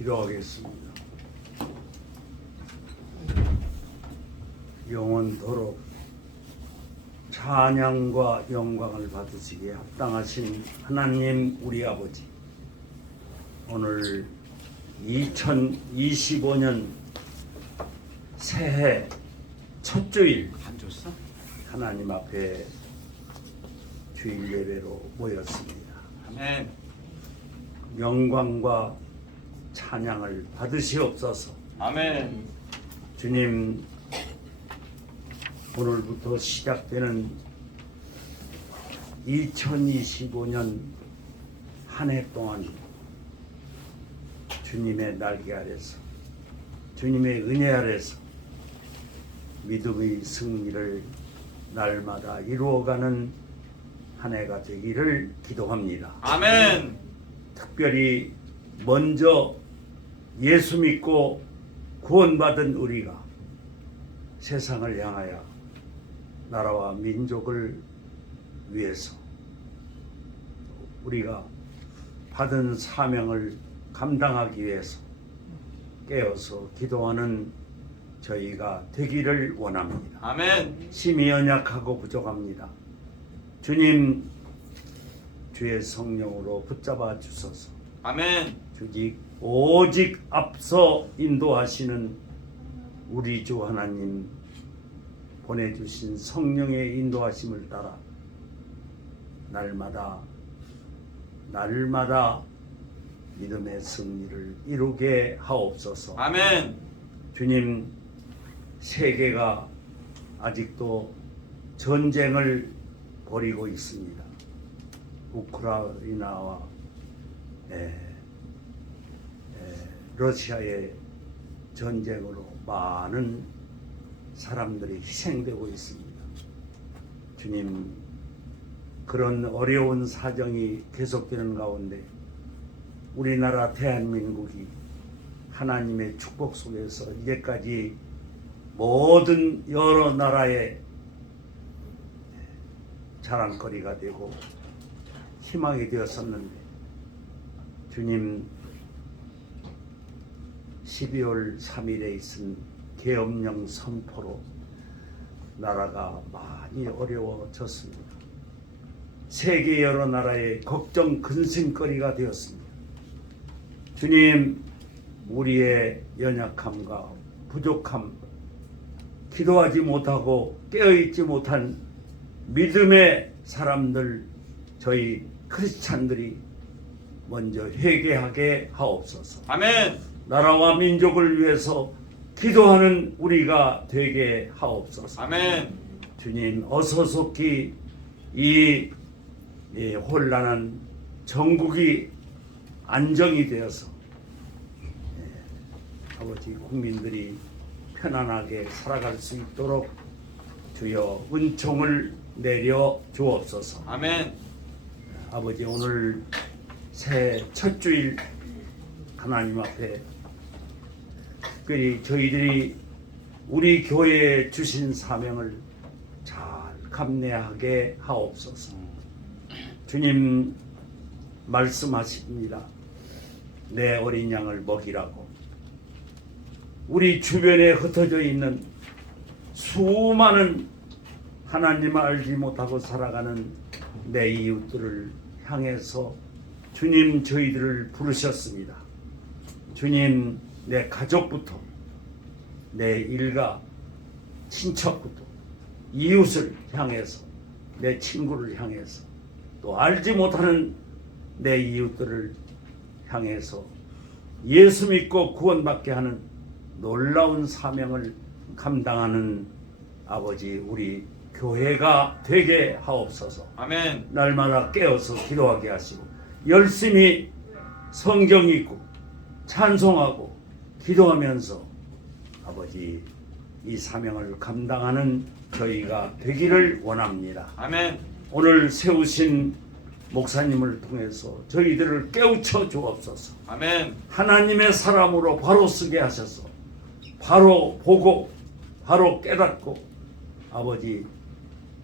기도하겠습니다. 영원토록 찬양과 영광을 받으시기에 합당하신 하나님 우리 아버지, 오늘 2025년 새해 첫 주일 하나님 앞에 주일 예배로 모였습니다. 아멘. 영광과 찬양을 받으시옵소서. 아멘. 주님, 오늘부터 시작되는 2025년 한 해 동안 주님의 날개 아래서, 주님의 은혜 아래서 믿음의 승리를 날마다 이루어가는 한 해가 되기를 기도합니다. 아멘. 특별히 먼저 예수 믿고 구원받은 우리가 세상을 향하여 나라와 민족을 위해서 우리가 받은 사명을 감당하기 위해서 깨어서 기도하는 저희가 되기를 원합니다. 아멘. 심히 연약하고 부족합니다. 주님, 주의 성령으로 붙잡아 주소서. 아멘. 오직 앞서 인도하시는 우리 주 하나님 보내주신 성령의 인도하심을 따라 날마다 믿음의 승리를 이루게 하옵소서. 아멘. 주님, 세계가 아직도 전쟁을 벌이고 있습니다. 우크라이나와 러시아의 전쟁으로 많은 사람들이 희생되고 있습니다. 주님, 그런 어려운 사정이 계속되는 가운데 우리나라 대한민국이 하나님의 축복 속에서 이제까지 모든 여러 나라의 자랑거리가 되고 희망이 되었었는데, 주님, 12월 3일에 있은 계엄령 선포로 나라가 많이 어려워졌습니다. 세계 여러 나라의 걱정 근심거리가 되었습니다. 주님, 우리의 연약함과 부족함, 기도하지 못하고 깨어있지 못한 믿음의 사람들, 저희 크리스찬들이 먼저 회개하게 하옵소서. 아멘. 나라와 민족을 위해서 기도하는 우리가 되게 하옵소서. 아멘. 주님, 어서 속히 이 혼란한 전국이 안정이 되어서 아버지, 국민들이 편안하게 살아갈 수 있도록 주여 은총을 내려 주옵소서. 아멘. 아버지, 오늘 새해 첫 주일 하나님 앞에 특별히 저희들이 우리 교회에 주신 사명을 잘 감내하게 하옵소서. 주님 말씀하십니다. 내 어린 양을 먹이라고. 우리 주변에 흩어져 있는 수많은 하나님을 알지 못하고 살아가는 내 이웃들을 향해서 주님 저희들을 부르셨습니다. 주님, 내 가족부터, 내 일가, 친척부터, 이웃을 향해서, 내 친구를 향해서, 또 알지 못하는 내 이웃들을 향해서 예수 믿고 구원받게 하는 놀라운 사명을 감당하는 아버지, 우리 교회가 되게 하옵소서. 아멘. 날마다 깨어서 기도하게 하시고 열심히 성경 읽고 찬송하고 기도하면서 아버지, 이 사명을 감당하는 저희가 되기를 원합니다. 아멘. 오늘 세우신 목사님을 통해서 저희들을 깨우쳐 주옵소서. 아멘. 하나님의 사람으로 바로 쓰게 하셔서 바로 보고 바로 깨닫고 아버지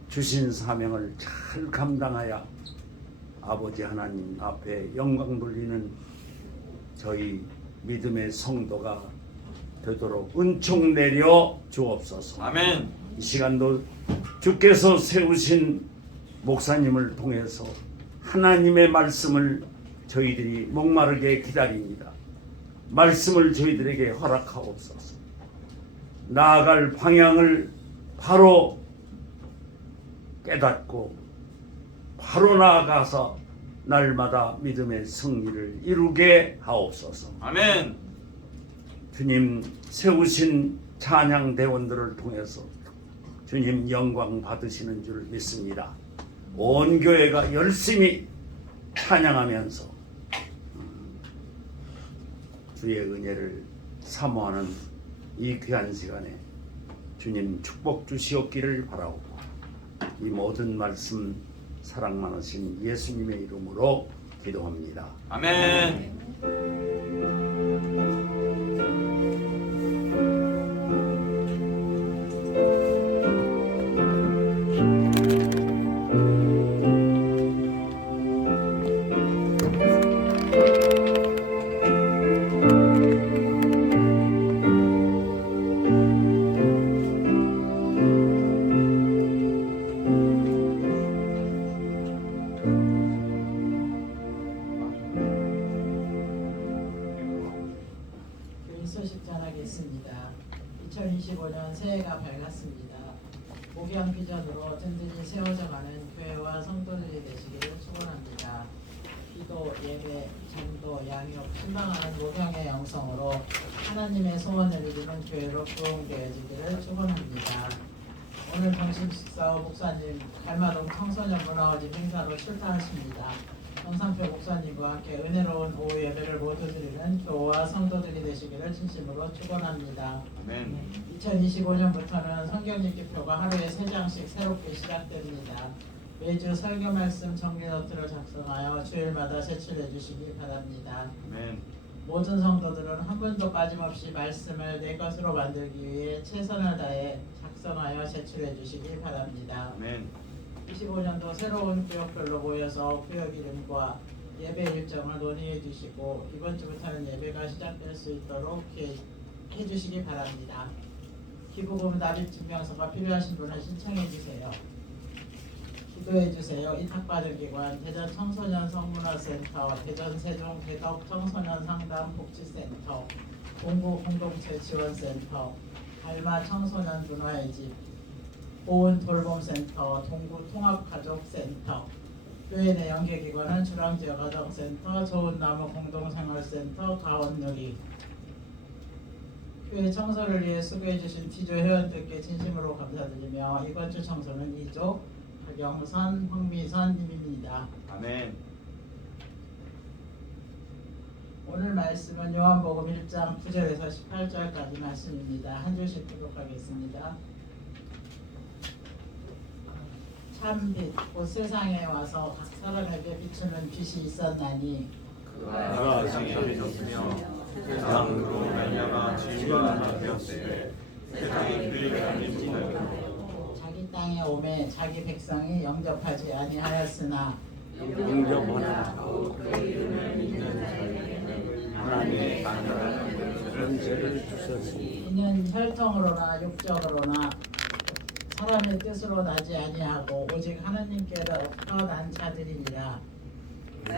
주신 사명을 잘 감당하여 아버지 하나님 앞에 영광 돌리는 저희 믿음의 성도가 되도록 은총 내려 주옵소서. 아멘. 이 시간도 주께서 세우신 목사님을 통해서 하나님의 말씀을 저희들이 목마르게 기다립니다. 말씀을 저희들에게 허락하옵소서. 나아갈 방향을 바로 깨닫고 바로 나아가서 날마다 믿음의 승리를 이루게 하옵소서. 아멘. 주님 세우신 찬양 대원들을 통해서 주님 영광 받으시는 줄 믿습니다. 온 교회가 열심히 찬양하면서 주의 은혜를 사모하는 이 귀한 시간에 주님 축복 주시옵기를 바라오고 이 모든 말씀 사랑 많으신 예수님의 이름으로 기도합니다. 아멘. 소식 전하겠습니다. 2025년 새해가 밝았습니다. 목양 비전으로 든든히 세워져가는 교회와 성도들이 되시기를 축원합니다. 기도, 예배, 전도, 양육, 신방하는 목양의 영성으로 하나님의 소원을 이루는 교회로 부흥되어지기를 축원합니다. 오늘 점심 식사 후 목사님 갈마동 청소년 문화원집 행사로 출타하십니다. 정상표 목사님과 함께 은혜로운 오후 예배를 모두 드리는 교우와 성도들이 되시기를 진심으로 축원합니다. 아멘. 2025년부터는 성경 읽기표가 하루에 3장씩 새롭게 시작됩니다. 매주 설교 말씀 정리 노트를 작성하여 주일마다 제출해 주시기 바랍니다. 아멘. 모든 성도들은 한 분도 빠짐없이 말씀을 내 것으로 만들기 위해 최선을 다해 작성하여 제출해 주시기 바랍니다. 아멘. 25년도 새로운 구역별로 모여서 구역 이름과 예배 일정을 논의해 주시고 이번 주부터는 예배가 시작될 수 있도록 해 주시기 바랍니다. 기부금 납입 증명서가 필요하신 분은 신청해 주세요. 기도해 주세요. 이탁받은 기관 대전 청소년 성문화센터, 대전 세종 대덕 청소년 상담 복지센터, 공구 공동체 지원센터, 갈마 청소년 문화의 집, 보은 돌봄센터, 동구 통합가족센터, 교회 내 연계기관은 주랑지역 아동센터, 좋은나무 공동생활센터, 가온누리. 교회 청소를 위해 수고해주신 T조 회원들께 진심으로 감사드리며 이번 주 청소는 2조 박영선, 황미선님입니다. 아멘. 오늘 말씀은 요한복음 1장 9절에서 18절까지 말씀입니다. 한 줄씩 교독하겠습니다. 참빛 곧 세상에 와서 각 사람에게 비추는 빛이 있었나니 그가 세상에 있었으며 세상으로 말미암아 죄가 하나 되었으되 세상이 그를 알지 못하였고 자기 땅에 오매 자기 백성이 영접하지 아니하였으나 영접하는 자고 그 이름을 믿는 자에게는 하나님의 나라라는 권세를 주셨으니 이는 혈통으로나 육적으로나 사람의 뜻으로 나지 아니하고 오직 하나님께로부터 난 자들이니라.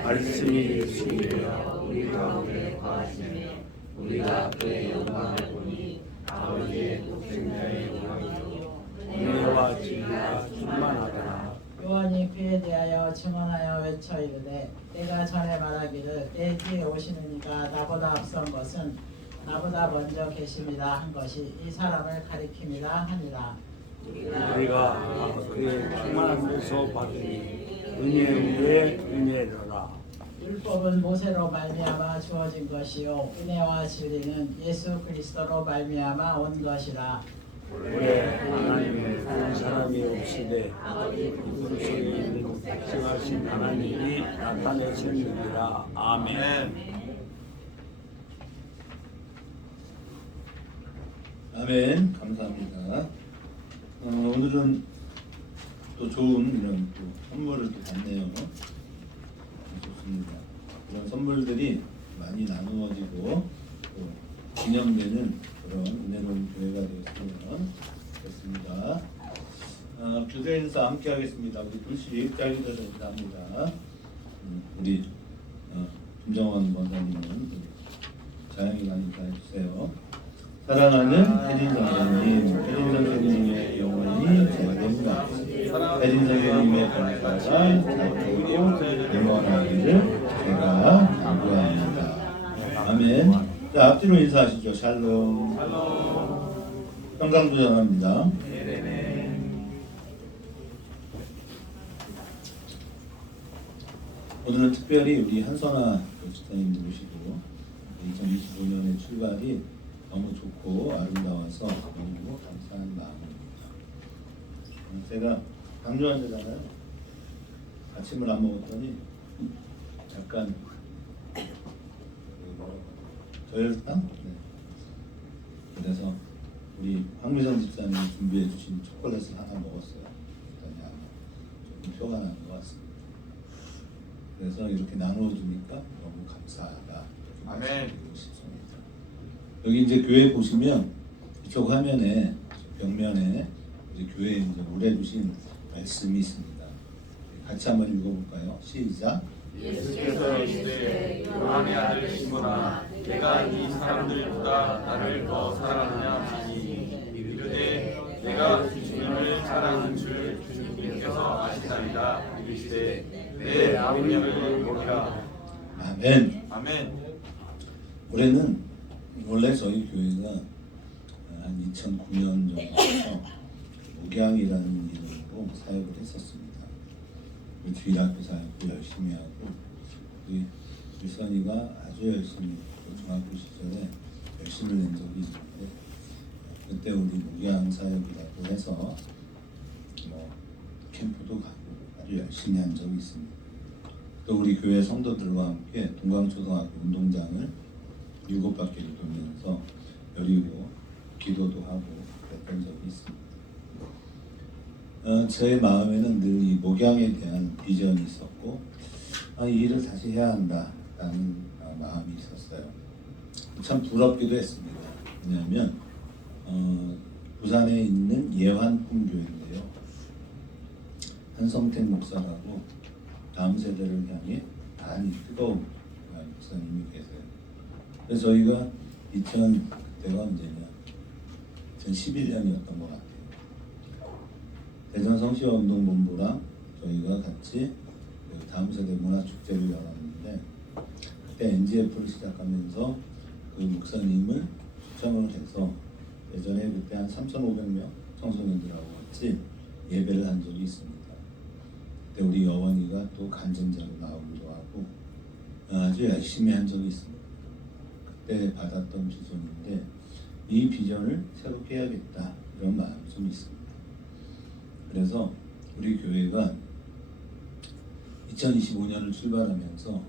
말씀이 예수이며 우리 가운데 거하시며 우리가 그의 영광을 보니 아버지의 독생자의 영광이요 은혜와 진리가 충만하더라. 요한이 그에 대하여 증언하여 외쳐 이르되 내가 전에 말하기를 내 뒤에 오시는 이가 나보다 앞선 것은 나보다 먼저 계심이라 한 것이 이 사람을 가리킴이라 하니라. 우리가 그의 충만한 데서 받으니 은혜 위에 은혜로라. 율법은 모세로 말미암아 주어진 것이요 은혜와 진리는 예수 그리스도로 말미암아 온 것이라. 원래 하나님의 한 사람이 없으되 그 속에 있는 백성하신 하나님이 나타내셨느니라. 아멘. 아멘. 감사합니다. 오늘은 또 좋은 이런 또 선물을 또 받네요. 좋습니다. 이런 선물들이 많이 나누어지고 또 기념되는 그런 은혜로운 교회가 되었으면 좋겠습니다. 교대 인사 함께 하겠습니다. 우리 둘씩 짧게라도 인사합니다. 우리 김정원 원장님은 자영이가 인사해 주세요. 사랑하는 혜진 선생님, 혜진 선생님의 영원히 제가 혜진 선생님의 봉사가 잘되고 영원하기를 제가 간구합니다. 아멘. 자, 앞뒤로 인사하시죠. 샬롬. 평강도 전합니다. 오늘은 특별히 우리 한선아 집사님 모시고 2025년의 출발이 너무 좋고 아름다워서 너무 감사한 마음입니다. 제가 당뇨 환자잖아요. 아침을 안 먹었더니 약간 저혈당? 네. 그래서 우리 황미선 집사님이 준비해 주신 초콜릿을 하나 먹었어요. 그랬더니 아마 조금 표가 난 것 같습니다. 그래서 이렇게 나누어주니까 너무 감사하다. 아멘. 싶습니다. 여기 이제 교회 보시면 이쪽 화면에 벽면에 이제 교회 이제 오래 두신 말씀이 있습니다. 같이 한번 읽어볼까요? 시작. 예수께서 이르시되 요한의 아들 시몬아 내가 이 사람들보다 나를 더 사랑하냐 하시니 이르되 내가 주님을 사랑하는 줄 주님께서 아시나이다. 이르시되 내 아버님을 보리라. 아멘. 아멘. 올해는 원래 저희 교회가 한 2009년 정도부터 목양이라는 이름으로 사역을 했었습니다. 주일학교 사역도 열심히 하고 우리 일선이가 아주 열심히 중학교 시절에 열심히 낸 적이 있는데 그때 우리 목양 사역이라고 해서 뭐 캠프도 가고 아주 열심히 한 적이 있습니다. 또 우리 교회 성도들과 함께 동강초등학교 운동장을 7바퀴를 돌면서 여리고 기도도 하고 그랬던 적이 있습니다. 제 마음에는 늘 이 목양에 대한 비전이 있었고 이 일을 다시 해야 한다라는 마음이 있었어요. 참 부럽기도 했습니다. 왜냐하면 부산에 있는 예환품교회인데요. 한성택 목사라고 다음 세대를 향해 많이 뜨거운 목사님이 계세요. 그래서 저희가 그때가 언제냐 2011년이었던 것 같아요. 대전 성시화운동본부랑 저희가 같이 다음 세대 문화축제를 열었는데 그때 NGF를 시작하면서 그 목사님을 초청을 해서 예전에 그때 한 3,500명 청소년들하고 같이 예배를 한 적이 있습니다. 그때 우리 여원이가 또 간증자로 나오기도 하고 아주 열심히 한 적이 있습니다. 그때 받았던 비전인데 이 비전을 새롭게 해야겠다 이런 마음이 좀 있습니다. 그래서 우리 교회가 2025년을 출발하면서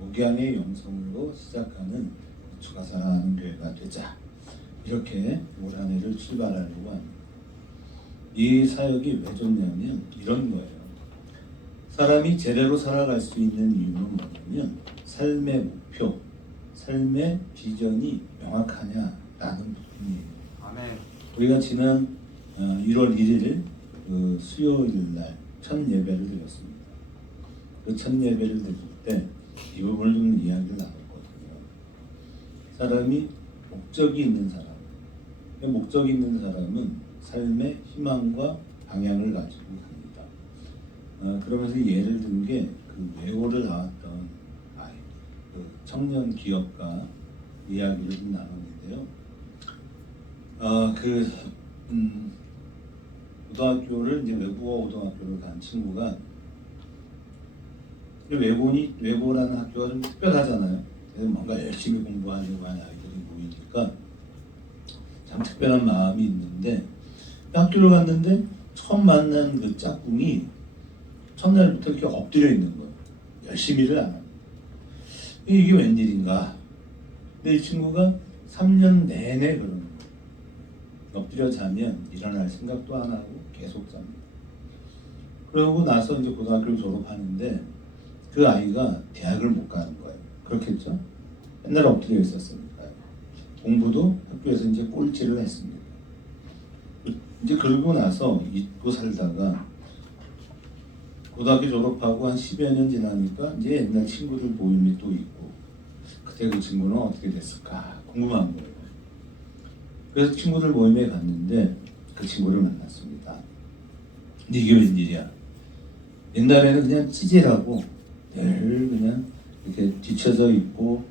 목양의 영성으로 시작하는 주가 사랑하는 교회가 되자 이렇게 올 한 해를 출발하려고 합니다. 이 사역이 왜 좋냐면 이런 거예요. 사람이 제대로 살아갈 수 있는 이유는 뭐냐면 삶의 목표, 삶의 비전이 명확하냐라는 부분이에요. 아멘. 우리가 지난 1월 1일 그 수요일 날 첫 예배를 드렸습니다. 그 첫 예배를 드릴 때 이 부분을 좀 이야기를 나눴거든요. 사람이 목적이 있는 사람, 목적이 있는 사람은 삶의 희망과 방향을 가지고 갑니다. 그러면서 예를 든 게 그 외고를 나왔던 아이, 그 청년 기업가 이야기를 좀 나눴는데요. 고등학교를 이제 외국어 고등학교를 간 친구가 외고라는 학교가 좀 특별하잖아요. 그래서 뭔가 열심히 공부하려고 하는 아이들이 모이니까 참 특별한 마음이 있는데 학교를 갔는데 처음 만난 그 짝꿍이 첫날부터 이렇게 엎드려 있는 거예요. 열심히를 안 합니다. 이게 웬일인가? 근데 이 친구가 3년 내내 그런 거예요. 엎드려 자면 일어날 생각도 안 하고 계속 잡니다. 그러고 나서 이제 고등학교를 졸업하는데 그 아이가 대학을 못 가는 거예요. 그렇겠죠? 맨날 엎드려 있었으니까요. 공부도 학교에서 이제 꼴찌를 했습니다. 이제 그러고 나서 잊고 살다가 고등학교 졸업하고 한 10여 년 지나니까 이제 옛날 친구들 모임이 또 있고, 그때 그 친구는 어떻게 됐을까 궁금한 거예요. 그래서 친구들 모임에 갔는데 그 친구를 만났습니다. 근데 이게 웬일이야? 옛날에는 그냥 찌질하고 늘 그냥 이렇게 뒤쳐져 있고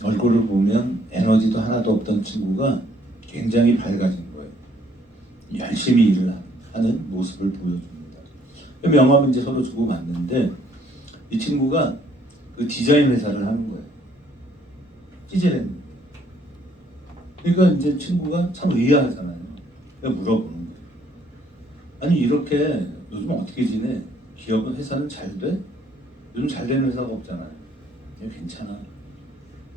얼굴을 보면 에너지도 하나도 없던 친구가 굉장히 밝아진 거예요. 열심히 일을 하는 모습을 보여줍니다. 명함을 이제 서로 주고 갔는데 이 친구가 그 디자인 회사를 하는 거예요. 찌질했는데. 그러니까 이제 친구가 참 의아하잖아요. 그러니까 물어보는 거예요. 아니 이렇게 요즘 어떻게 지내? 기업은 회사는 잘 돼? 요즘 잘 되는 회사가 없잖아요. 괜찮아.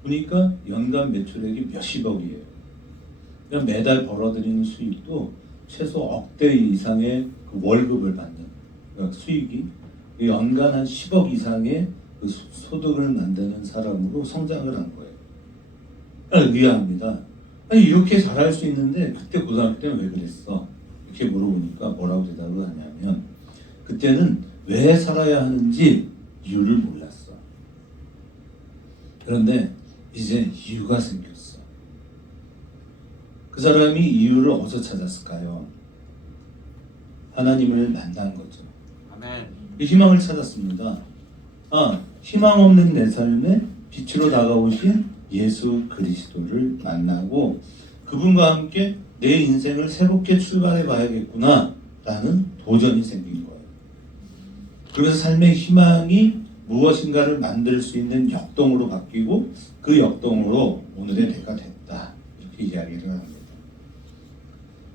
보니까 연간 매출액이 몇십억이에요. 그냥 매달 벌어들이는 수익도 최소 억대 이상의 그 월급을 받는, 그러니까 수익이 연간 한 10억 이상의 그 소득을 만드는 사람으로 성장을 한 거예요. 그러니까 의아합니다. 아니 이렇게 잘할 수 있는데 그때 고등학교 때는 왜 그랬어? 이렇게 물어보니까 뭐라고 대답을 하냐면 그때는 왜 살아야 하는지 이유를 몰랐어. 그런데 이제 이유가 생겼어. 그 사람이 이유를 어디서 찾았을까요? 하나님을 만난 거죠. 아멘. 희망을 찾았습니다. 희망 없는 내 삶에 빛으로 다가오신 예수 그리스도를 만나고 그분과 함께 내 인생을 새롭게 출발해 봐야겠구나 라는 도전이 생긴 거예요. 그래서 삶의 희망이 무엇인가를 만들 수 있는 역동으로 바뀌고 그 역동으로 오늘의 내가 됐다 이렇게 이야기를 합니다.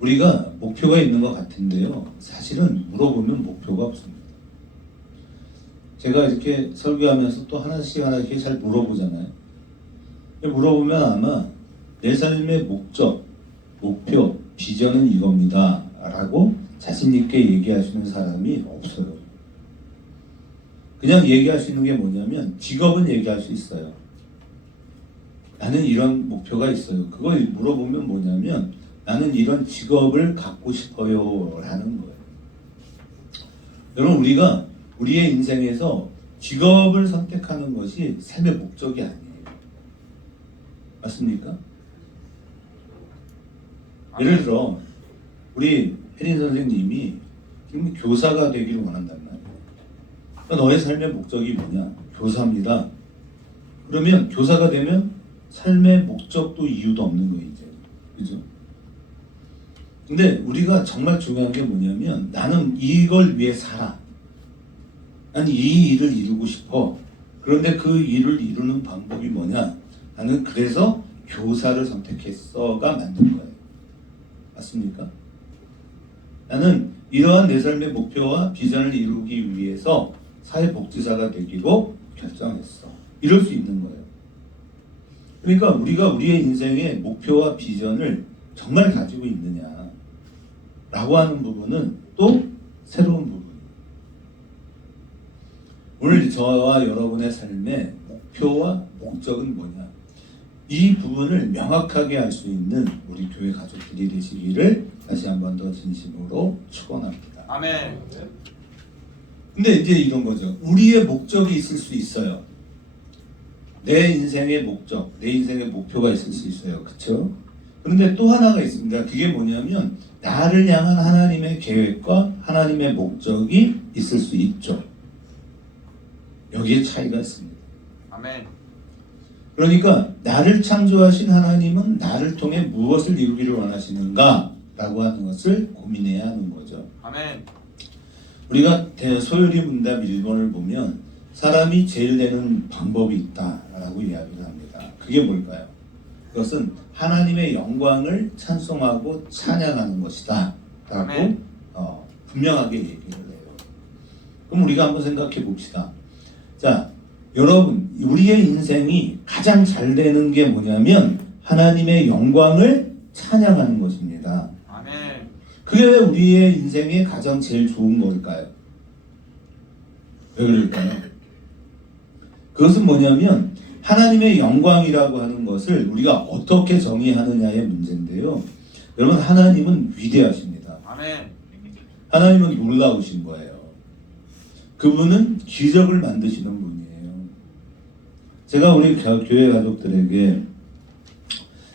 우리가 목표가 있는 것 같은데요, 사실은 물어보면 목표가 없습니다. 제가 이렇게 설교하면서 또 하나씩 잘 물어보잖아요. 물어보면 아마 내 삶의 목적, 목표, 비전은 이겁니다 라고 자신 있게 얘기하시는 사람이 없어요. 그냥 얘기할 수 있는 게 뭐냐면 직업은 얘기할 수 있어요. 나는 이런 목표가 있어요. 그걸 물어보면 뭐냐면 나는 이런 직업을 갖고 싶어요 라는 거예요. 여러분, 우리가 우리의 인생에서 직업을 선택하는 것이 삶의 목적이 아니에요. 맞습니까? 예를 들어 우리 혜린 선생님이 지금 교사가 되기를 원한단 말이에요. 그러니까 너의 삶의 목적이 뭐냐? 교사입니다. 그러면 교사가 되면 삶의 목적도 이유도 없는 거예요, 이제. 그죠? 근데 우리가 정말 중요한 게 뭐냐면 나는 이걸 위해 살아. 나는 이 일을 이루고 싶어. 그런데 그 일을 이루는 방법이 뭐냐? 나는 그래서 교사를 선택했어가 만든 거예요. 맞습니까? 나는 이러한 내 삶의 목표와 비전을 이루기 위해서 사회복지사가 되기로 결정했어. 이럴 수 있는 거예요. 그러니까 우리가 우리의 인생의 목표와 비전을 정말 가지고 있느냐 라고 하는 부분은 또 새로운 부분이에요. 오늘 저와 여러분의 삶의 목표와 목적은 뭐냐, 이 부분을 명확하게 할 수 있는 우리 교회 가족들이 되시기를 다시 한 번 더 진심으로 축원합니다. 아멘. 근데 이제 이런 거죠. 우리의 목적이 있을 수 있어요. 내 인생의 목적, 내 인생의 목표가 있을 수 있어요. 그렇죠? 그런데 또 하나가 있습니다. 그게 뭐냐면 나를 향한 하나님의 계획과 하나님의 목적이 있을 수 있죠. 여기에 차이가 있습니다. 아멘. 그러니까 나를 창조하신 하나님은 나를 통해 무엇을 이루기를 원하시는가 라고 하는 것을 고민해야 하는 거죠. 아멘. 우리가 소요리 문답 1번을 보면 사람이 제일 되는 방법이 있다라고 이야기를 합니다. 그게 뭘까요? 그것은 하나님의 영광을 찬송하고 찬양하는 것이다 라고 분명하게 얘기를 해요. 그럼 우리가 한번 생각해 봅시다. 자, 여러분, 우리의 인생이 가장 잘 되는 게 뭐냐면 하나님의 영광을 찬양하는 것입니다. 아멘. 그게 왜 우리의 인생에 가장 제일 좋은 걸까요? 왜 그럴까요? 그것은 뭐냐면 하나님의 영광이라고 하는 것을 우리가 어떻게 정의하느냐의 문제인데요. 여러분, 하나님은 위대하십니다. 아멘. 하나님은 놀라우신 거예요. 그분은 기적을 만드시는 분이에요. 제가 우리 교회 가족들에게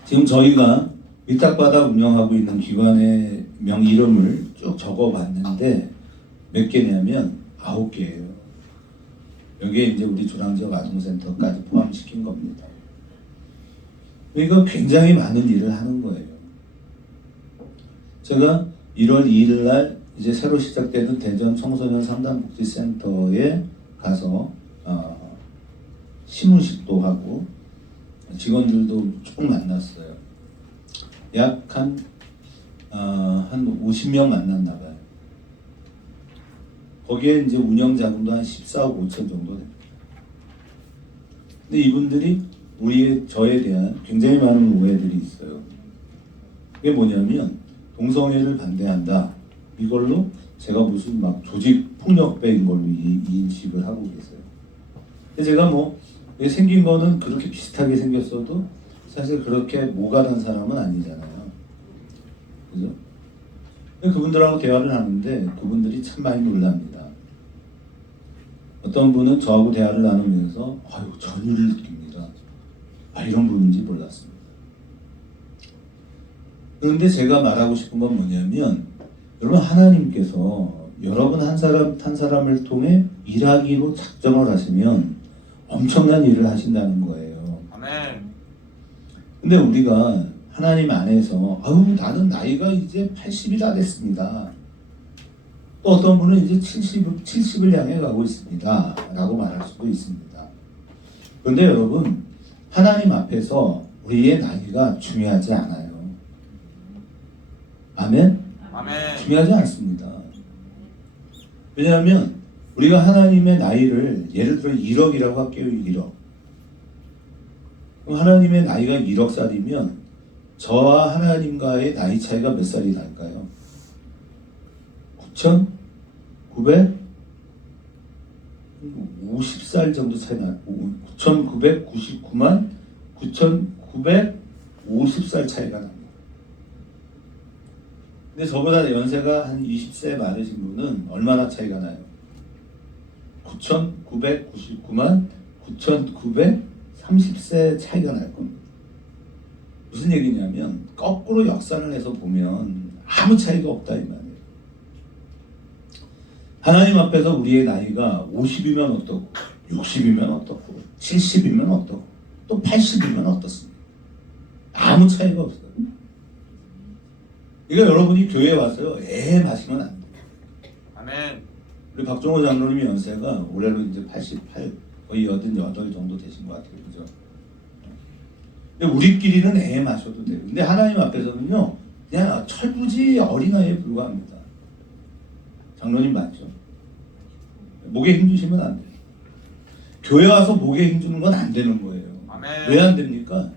지금 저희가 위탁받아 운영하고 있는 기관의 명 이름을 쭉 적어봤는데 몇 개냐면 9개예요. 여기에 이제 우리 조랑지역 아동센터까지 포함시킨 겁니다. 그러니까 굉장히 많은 일을 하는 거예요. 제가 1월 2일 날 이제 새로 시작되는 대전 청소년 상담복지센터에 가서 시문식도 하고 직원들도 쭉 만났어요. 약 한 50명 만났나 봐요. 거기에 이제 운영 자금도 한 14억 5천 정도 됩니다. 근데 이분들이 저에 대한 굉장히 많은 오해들이 있어요. 그게 뭐냐면 동성애를 반대한다. 이걸로 제가 무슨 막 조직 폭력배인 걸로 인식을 하고 계세요. 근데 제가 생긴 거는 그렇게 비슷하게 생겼어도 사실 그렇게 모가란 사람은 아니잖아요. 그죠? 그분들하고 대화를 하는데 그분들이 참 많이 놀랍니다. 어떤 분은 저하고 대화를 나누면서 전율을 느낍니다. 이런 분인지 몰랐습니다. 그런데 제가 말하고 싶은 건 뭐냐면 여러분, 하나님께서 여러분 한 사람을 통해 일하기로 작정을 하시면 엄청난 일을 하신다는 거예요. 아멘. 근데 우리가 하나님 안에서 나는 나이가 이제 80이 다 됐습니다. 또 어떤 분은 이제 70을 향해 가고 있습니다. 라고 말할 수도 있습니다. 그런데 여러분, 하나님 앞에서 우리의 나이가 중요하지 않아요. 아멘? 아멘. 중요하지 않습니다. 왜냐하면 우리가 하나님의 나이를 예를 들어 1억이라고 할게요. 1억. 그럼 하나님의 나이가 1억 살이면 저와 하나님과의 나이 차이가 몇 살이 날까요? 9,950살 정도 차이 나요. 9,999만 9,950살 차이가 납니다. 근데 저보다 연세가 한 20세 많으신 분은 얼마나 차이가 나요? 9,999만 9,930세 차이가 날 겁니다. 무슨 얘기냐면 거꾸로 역산을 해서 보면 아무 차이가 없다 이 말이에요. 하나님 앞에서 우리의 나이가 50이면 어떻고 60이면 어떻고 70이면 어떻고 또 80이면 어떻습니까? 아무 차이가 없어요. 이거 여러분이 교회에 와서요 마시면 안 돼요. 아멘. 우리 박종호 장로님의 연세가 올해로 이제 88 거의 88 정도 되신 것 같아요. 그죠? 근데 우리끼리는 마셔도 돼요. 근데 하나님 앞에서는요 그냥 철부지 어린아이에 불과합니다. 장로님 맞죠? 목에 힘주시면 안 돼요. 교회 와서 목에 힘주는 건 안 되는 거예요. 아멘. 왜 안 됩니까?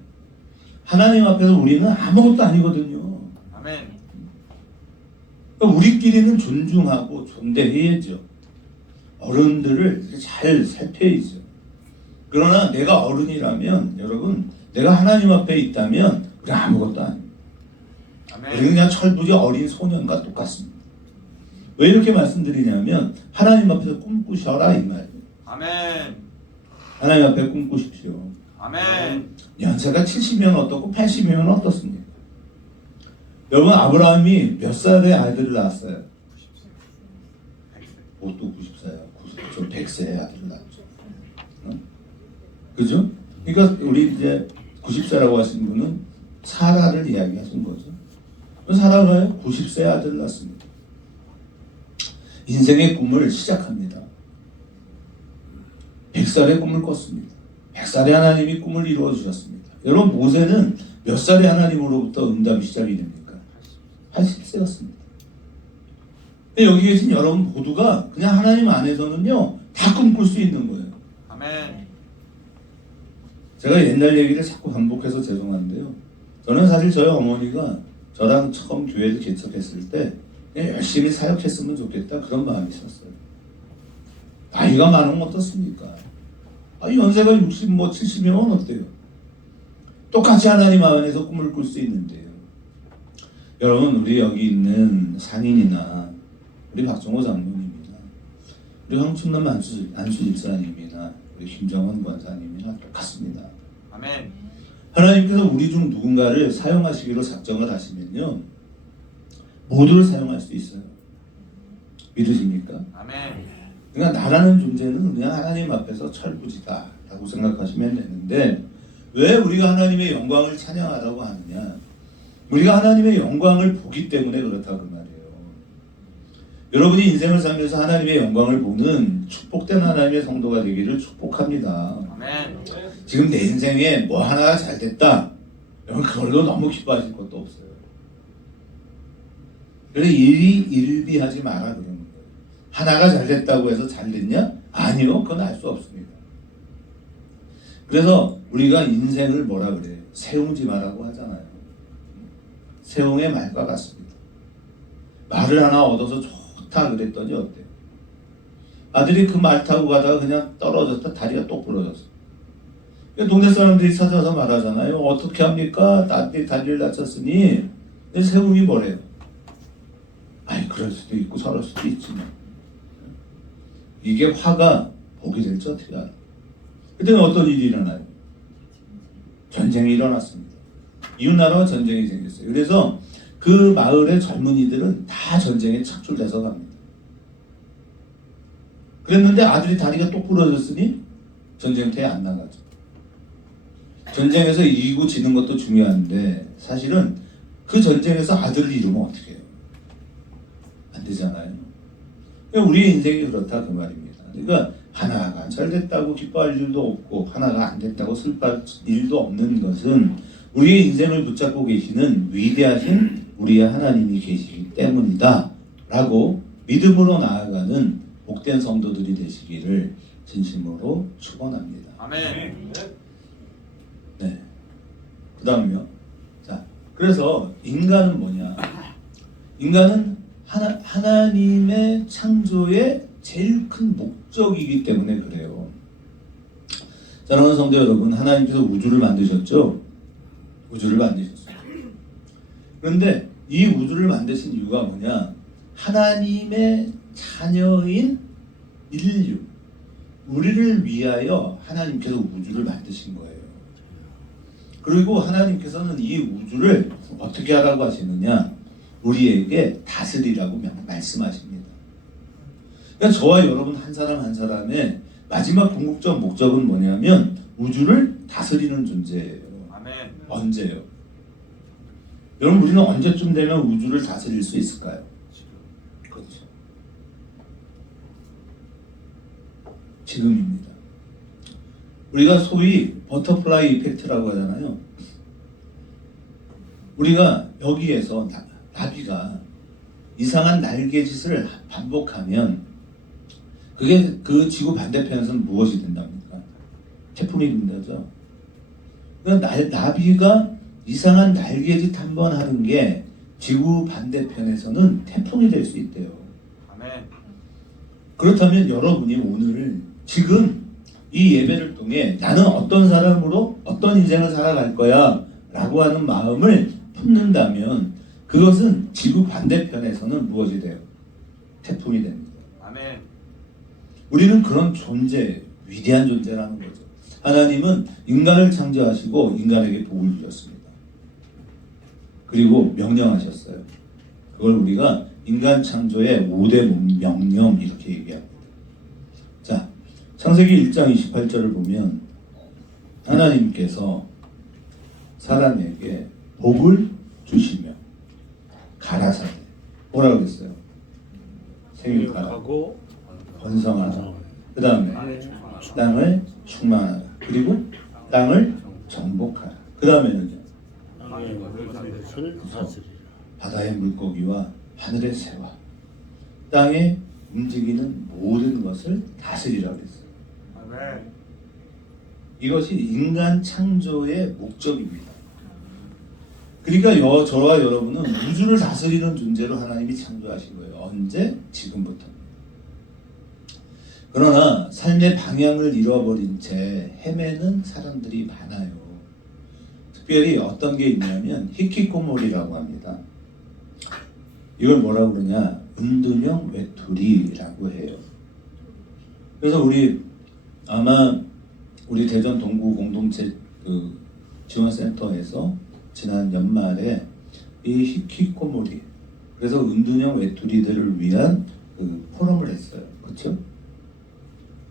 하나님 앞에서 우리는 아무것도 아니거든요. 아멘. 그러니까 우리끼리는 존중하고 존대해야죠. 어른들을 잘 살펴야죠. 그러나 내가 어른이라면 여러분 내가 하나님 앞에 있다면 우리 아무것도 아닙니다. 우리는 그냥 철부지 어린 소년과 똑같습니다. 왜 이렇게 말씀드리냐면 하나님 앞에서 꿈꾸셔라 이 말이에요. 아멘. 하나님 앞에 꿈꾸십시오. 아멘. 연세가 70이면 어떻고 80이면 어떻습니까? 여러분 아브라함이 몇 살에 아이들을 낳았어요? 또 90세야. 100세에 아들을 낳았죠. 그죠? 그러니까 우리 이제 90세라고 하신 분은 사라를 이야기하신 거죠. 사라가요 90세에 아들을 낳습니다. 인생의 꿈을 시작합니다. 100살의 꿈을 꿨습니다. 100살에 하나님이 꿈을 이루어 주셨습니다. 여러분 모세는 몇 살에 하나님으로부터 응답이 시작이 됩니까? 80세였습니다. 근데 여기 계신 여러분 모두가 그냥 하나님 안에서는요 다 꿈꿀 수 있는 거예요. 아멘. 제가 옛날 얘기를 자꾸 반복해서 죄송한데요. 저는 사실 저희 어머니가 저랑 처음 교회를 개척했을 때 그냥 열심히 사역했으면 좋겠다 그런 마음이 있었어요. 나이가 많으면 어떻습니까? 연세가 60, 70이면 어때요? 똑같이 하나님 안에서 꿈을 꿀 수 있는데요. 여러분, 우리 여기 있는 상인이나 우리 박정호 장로님이나 우리 황춘남 안수 집사님이나 우리 김정원 권사님이나 똑같습니다. 아멘. 하나님께서 우리 중 누군가를 사용하시기로 작정을 하시면요, 모두를 사용할 수 있어요. 믿으십니까? 아멘. 그러니까 나라는 존재는 그냥 하나님 앞에서 철부지다 라고 생각하시면 되는데, 왜 우리가 하나님의 영광을 찬양하라고 하느냐? 우리가 하나님의 영광을 보기 때문에 그렇다 그 말이에요. 여러분이 인생을 살면서 하나님의 영광을 보는 축복된 하나님의 성도가 되기를 축복합니다. 아멘. 지금 내 인생에 뭐 하나가 잘 됐다, 여러분 그걸로 너무 기뻐하실 것도 없어요. 그래서 일비하지 마라 그러는 거예요. 하나가 잘 됐다고 해서 잘 됐냐? 아니요, 그건 알 수 없습니다. 그래서 우리가 인생을 뭐라 그래요? 세웅지마라고 하잖아요. 세웅의 말과 같습니다. 말을 하나 얻어서 좋다 그랬더니 어때요? 아들이 그 말 타고 가다가 그냥 떨어졌다, 다리가 똑 부러졌어. 동네 사람들이 찾아서 말하잖아요. 어떻게 합니까? 딸이 다리를 다쳤으니. 세웅이 뭐래요? 아니, 그럴 수도 있고 저럴 수도 있지만, 이게 화가 복이 될지 어떻게 알아? 그때는 어떤 일이 일어나요? 전쟁이 일어났습니다. 이웃나라와 전쟁이 생겼어요. 그래서 그 마을의 젊은이들은 다 전쟁에 착출돼서 갑니다. 그랬는데 아들이 다리가 똑 부러졌으니 전쟁터에 안 나가죠. 전쟁에서 이기고 지는 것도 중요한데, 사실은 그 전쟁에서 아들을 잃으면 어떻게 해요? 안 되잖아요. 우리의 인생이 그렇다 그 말입니다. 그러니까 하나가 잘 됐다고 기뻐할 일도 없고 하나가 안 됐다고 슬퍼할 일도 없는 것은 우리의 인생을 붙잡고 계시는 위대하신 우리의 하나님이 계시기 때문이다 라고 믿음으로 나아가는 복된 성도들이 되시기를 진심으로 축원합니다. 아멘. 네. 그 다음요. 자, 그래서 인간은 뭐냐? 인간은 하나님의 창조의 제일 큰 목적이기 때문에 그래요. 사랑하는 성도 여러분, 하나님께서 우주를 만드셨죠? 우주를 만드셨어요. 그런데 이 우주를 만드신 이유가 뭐냐? 하나님의 자녀인 인류, 우리를 위하여 하나님께서 우주를 만드신 거예요. 그리고 하나님께서는 이 우주를 어떻게 하라고 하시느냐? 우리에게 다스리라고 말씀하십니다. 그러니까 저와 여러분 한 사람 한 사람의 마지막 궁극적 목적은 뭐냐면 우주를 다스리는 존재예요. 아멘. 언제요? 여러분, 우리는 언제쯤 되면 우주를 다스릴 수 있을까요? 그렇죠. 지금입니다. 우리가 소위 버터플라이 이펙트라고 하잖아요. 우리가 여기에서 나비가 이상한 날개짓을 반복하면 그게 그 지구 반대편에서는 무엇이 된답니까? 태풍이 된다죠. 그러니까 나비가 이상한 날개짓 한번 하는 게 지구 반대편에서는 태풍이 될 수 있대요. 아멘. 그렇다면 여러분이 오늘 지금 이 예배를 통해 나는 어떤 사람으로 어떤 인생을 살아갈 거야 라고 하는 마음을 품는다면 그것은 지구 반대편에서는 무엇이 돼요? 태풍이 됩니다. 아멘. 우리는 그런 존재, 위대한 존재라는 거죠. 하나님은 인간을 창조하시고 인간에게 복을 주셨습니다. 그리고 명령하셨어요. 그걸 우리가 인간 창조의 5대 명령 이렇게 얘기합니다. 자, 창세기 1장 28절을 보면 하나님께서 사람에게 복을 주시며 가라사대 뭐라고 했어요? 생육하라, 번성하라, 그 다음에 땅을 충만하라, 그리고 땅을 정복하라. 그 다음에는요, 바다의 물고기와 하늘의 새와 땅에 움직이는 모든 것을 다스리라고 했어요. 아멘. 이것이 인간 창조의 목적입니다. 그러니까 저와 여러분은 우주를 다스리는 존재로 하나님이 창조하신 거예요. 언제? 지금부터. 그러나 삶의 방향을 잃어버린 채 헤매는 사람들이 많아요. 특별히 어떤 게 있냐면 히키코모리라고 합니다. 이걸 뭐라고 그러냐, 은둔형 외톨이라고 해요. 그래서 아마 우리 대전 동구 공동체 그 지원센터에서 지난 연말에 이 히키코모리, 그래서 은둔형 외톨이들을 위한 그 포럼을 했어요. 그렇죠?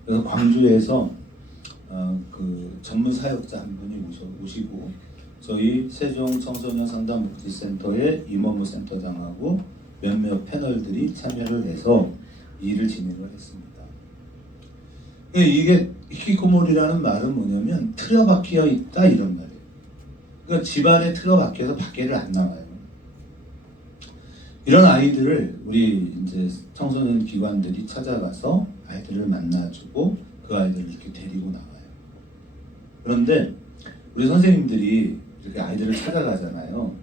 그래서 광주에서 그 전문 사역자 한 분이 오시고 저희 세종 청소년 상담 복지센터의 임원무 센터장하고 몇몇 패널들이 참여를 해서 이 일을 진행을 했습니다. 이게 히키코모리라는 말은 뭐냐면 틀어박혀 있다 이런 말이에요. 그러니까 집안에 틀어박혀서 밖에를 안 나와요. 이런 아이들을 우리 이제 청소년 기관들이 찾아가서 아이들을 만나주고 그 아이들을 이렇게 데리고 나와요. 그런데 우리 선생님들이 이렇게 아이들을 찾아가잖아요.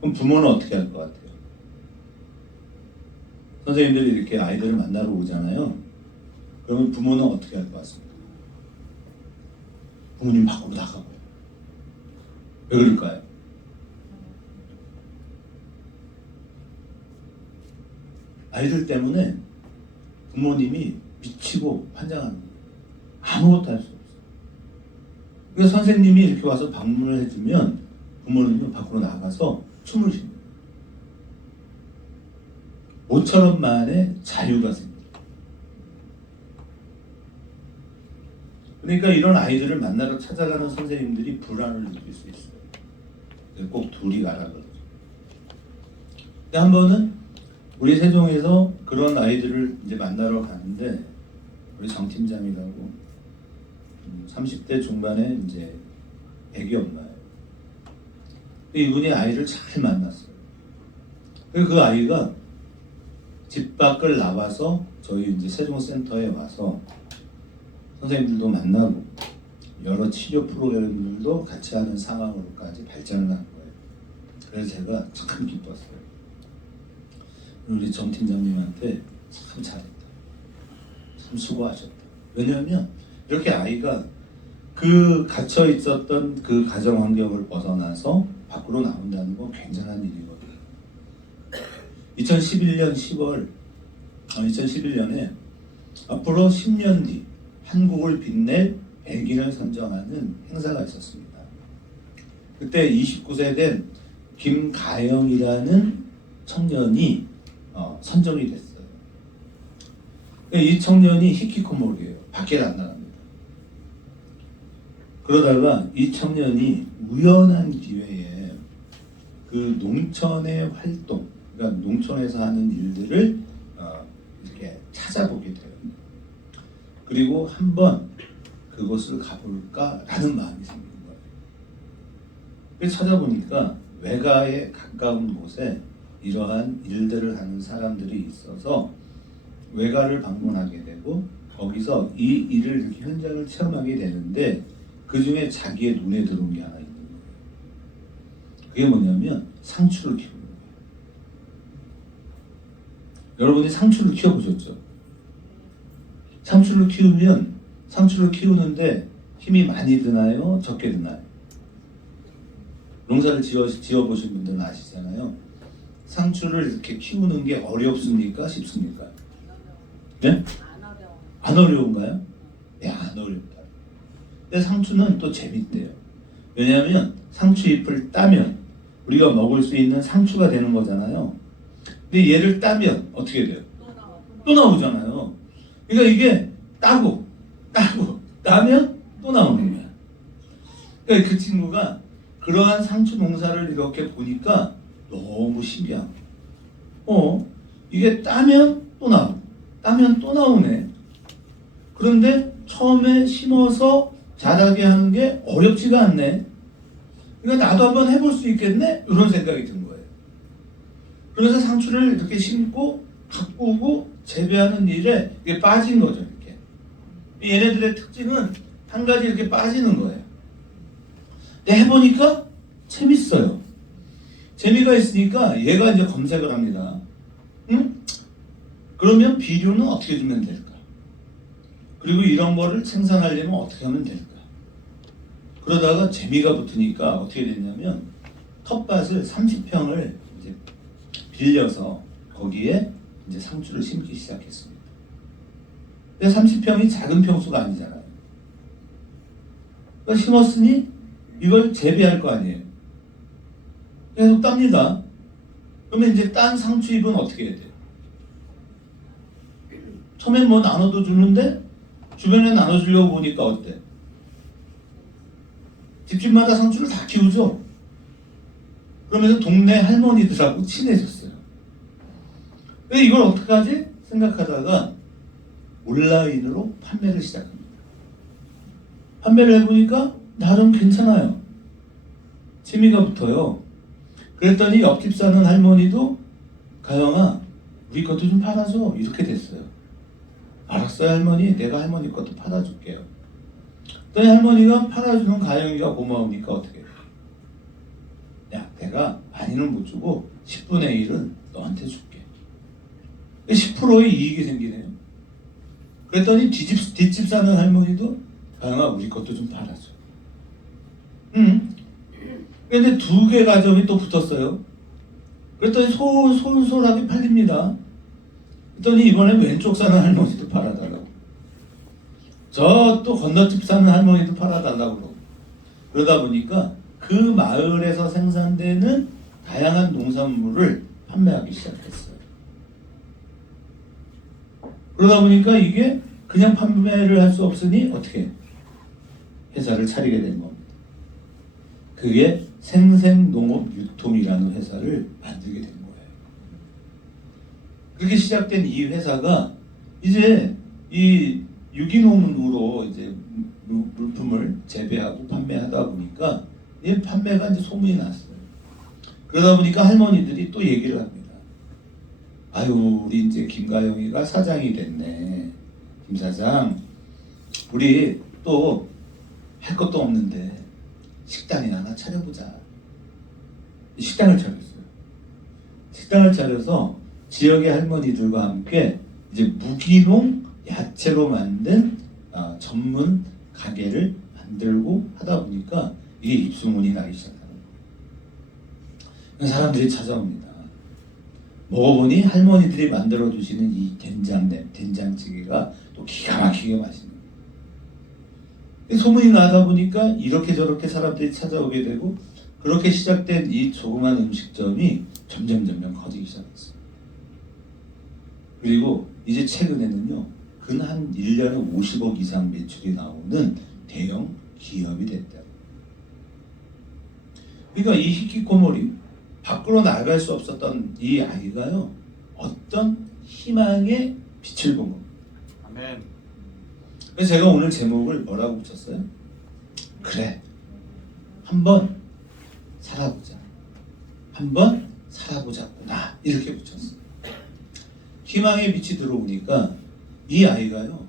그럼 부모는 어떻게 할 것 같아요? 선생님들이 이렇게 아이들을 만나러 오잖아요. 그러면 부모는 어떻게 할 것 같습니까? 부모님 밖으로 나가고요. 왜 그럴까요? 아이들 때문에 부모님이 미치고 환장하는 거예요. 아무것도 할 수 없어요. 그래서 선생님이 이렇게 와서 방문을 해주면 부모님은 밖으로 나가서 춤을 춥니다. 모처럼 만에 자유가 생깁니다. 그러니까 이런 아이들을 만나러 찾아가는 선생님들이 불안을 느낄 수 있어요. 꼭 둘이 가라 그러죠. 근데 한 번은 우리 세종에서 그런 아이들을 이제 만나러 가는데 우리 정 팀장이라고 30대 중반에 이제 애기 엄마예요. 이분이 아이를 잘 만났어요. 그 아이가 집 밖을 나와서 저희 이제 세종센터에 와서 선생님들도 만나고 여러 치료 프로그램들도 같이 하는 상황으로까지 발전을 한 거예요. 그래서 제가 참 기뻤어요. 우리 정 팀장님한테 참 잘했다. 참 수고하셨다. 왜냐하면 이렇게 아이가 그 갇혀 있었던 그 가정 환경을 벗어나서 밖으로 나온다는 건 굉장한 일이거든요. 2011년 10월 2011년에 앞으로 10년 뒤 한국을 빛낼 애기를 선정하는 행사가 있었습니다. 그때 29세 된 김가영이라는 청년이 선정이 됐어요. 이 청년이 히키코모리예요. 밖에 안 나갑니다. 그러다가 이 청년이 우연한 기회에 그 농촌의 활동, 그러니까 농촌에서 하는 일들을 이렇게 찾아보게 돼요. 그리고 한번 그곳을 가볼까라는 마음이 생긴 거예요. 그래서 찾아보니까 외가에 가까운 곳에 이러한 일들을 하는 사람들이 있어서 외가를 방문하게 되고 거기서 이 일을 이렇게 현장을 체험하게 되는데 그 중에 자기의 눈에 들어온 게 하나 있는 거예요. 그게 뭐냐면 상추를 키우는 거예요. 여러분이 상추를 키워보셨죠? 상추를 키우는데 힘이 많이 드나요? 적게 드나요? 농사를 지어보신 분들은 아시잖아요. 상추를 이렇게 키우는 게 어렵습니까? 쉽습니까? 네? 안 어려운가요? 네, 안 어렵다. 근데 상추는 또 재밌대요. 왜냐하면 상추잎을 따면 우리가 먹을 수 있는 상추가 되는 거잖아요. 근데 얘를 따면 어떻게 돼요? 또 나오잖아요. 그러니까 이게 따고 따면 또 나오는 거야. 그러니까 그 친구가 그러한 상추 농사를 이렇게 보니까 너무 신기한 거예요. 이게 따면 또 나오고 따면 또 나오네. 그런데 처음에 심어서 자라게 하는 게 어렵지가 않네. 그러니까 나도 한번 해볼 수 있겠네? 이런 생각이 든 거예요. 그래서 상추를 이렇게 심고 가꾸고 재배하는 일에 이게 빠진 거죠. 이렇게. 얘네들의 특징은 한 가지 이렇게 빠지는 거예요. 근데 해보니까 재밌어요. 재미가 있으니까 얘가 이제 검색을 합니다. 응? 그러면 비료는 어떻게 주면 될까? 그리고 이런 거를 생산하려면 어떻게 하면 될까? 그러다가 재미가 붙으니까 어떻게 됐냐면 텃밭을 30평을 이제 빌려서 거기에 이제 상추를 심기 시작했습니다. 근데 30평이 작은 평수가 아니잖아요. 그러니까 심었으니 이걸 재배할 거 아니에요. 계속 땁니다. 그러면 이제 딴 상추잎은 어떻게 해야 돼요? 처음엔 뭐 나눠도 주는데 주변에 나눠주려고 보니까 어때? 집집마다 상추를 다 키우죠. 그러면서 동네 할머니들하고 친해졌어요. 근데 이걸 어떡하지? 생각하다가 온라인으로 판매를 시작합니다. 판매를 해보니까 나름 괜찮아요. 재미가 붙어요. 그랬더니 옆집 사는 할머니도 가영아 우리 것도 좀 팔아줘 이렇게 됐어요. 알았어요 할머니, 내가 할머니 것도 팔아줄게요. 그랬더니 할머니가 팔아주는 가영이가 고마우니까 어떻게 해요? 야 내가 많이는 못 주고 10분의 1은 너한테 줄게. 10%의 이익이 생기네요. 그랬더니 뒷집 사는 할머니도 가영아 우리 것도 좀 팔아줘. 근데 두 개 가정이 또 붙었어요. 그랬더니 솔솔하게 팔립니다. 그랬더니 이번에 왼쪽 사는 할머니도 팔아달라고. 저 또 건너집 사는 할머니도 팔아달라고 그러고. 그러다 보니까 그 마을에서 생산되는 다양한 농산물을 판매하기 시작했어요. 그러다 보니까 이게 그냥 판매를 할 수 없으니 어떻게 회사를 차리게 된 겁니다. 그게 생생농업유통이라는 회사를 만들게 된 거예요. 그렇게 시작된 이 회사가 이제 이 유기농으로 이제 물품을 재배하고 판매하다 보니까 이 판매가 이제 소문이 났어요. 그러다 보니까 할머니들이 또 얘기를 합니다. 아유, 우리 이제 김가영이가 사장이 됐네. 김 사장, 우리 또 할 것도 없는데 식당이나 하나 차려보자. 식당을 차렸어요. 식당을 차려서 지역의 할머니들과 함께 이제 무기농 야채로 만든 전문 가게를 만들고 하다 보니까 이게 입소문이 나기 시작하는 거예요. 사람들이 찾아옵니다. 먹어보니 할머니들이 만들어 주시는 이 된장찌개가 또 기가 막히게 맛있는 거예요. 소문이 나다 보니까 이렇게 저렇게 사람들이 찾아오게 되고 그렇게 시작된 이 조그만 음식점이 점점 커지기 시작했어요. 그리고 이제 최근에는요, 근 1년에 50억 이상 매출이 나오는 대형 기업이 됐다. 그러니까 이 히키코모리, 밖으로 나갈 수 없었던 이 아이가요, 어떤 희망의 빛을 본 겁니다. 아멘. 그래서 제가 오늘 제목을 뭐라고 붙였어요? 그래, 한번 살아보자. 한번 살아보자꾸나. 이렇게 붙였어요. 희망의 빛이 들어오니까 이 아이가요,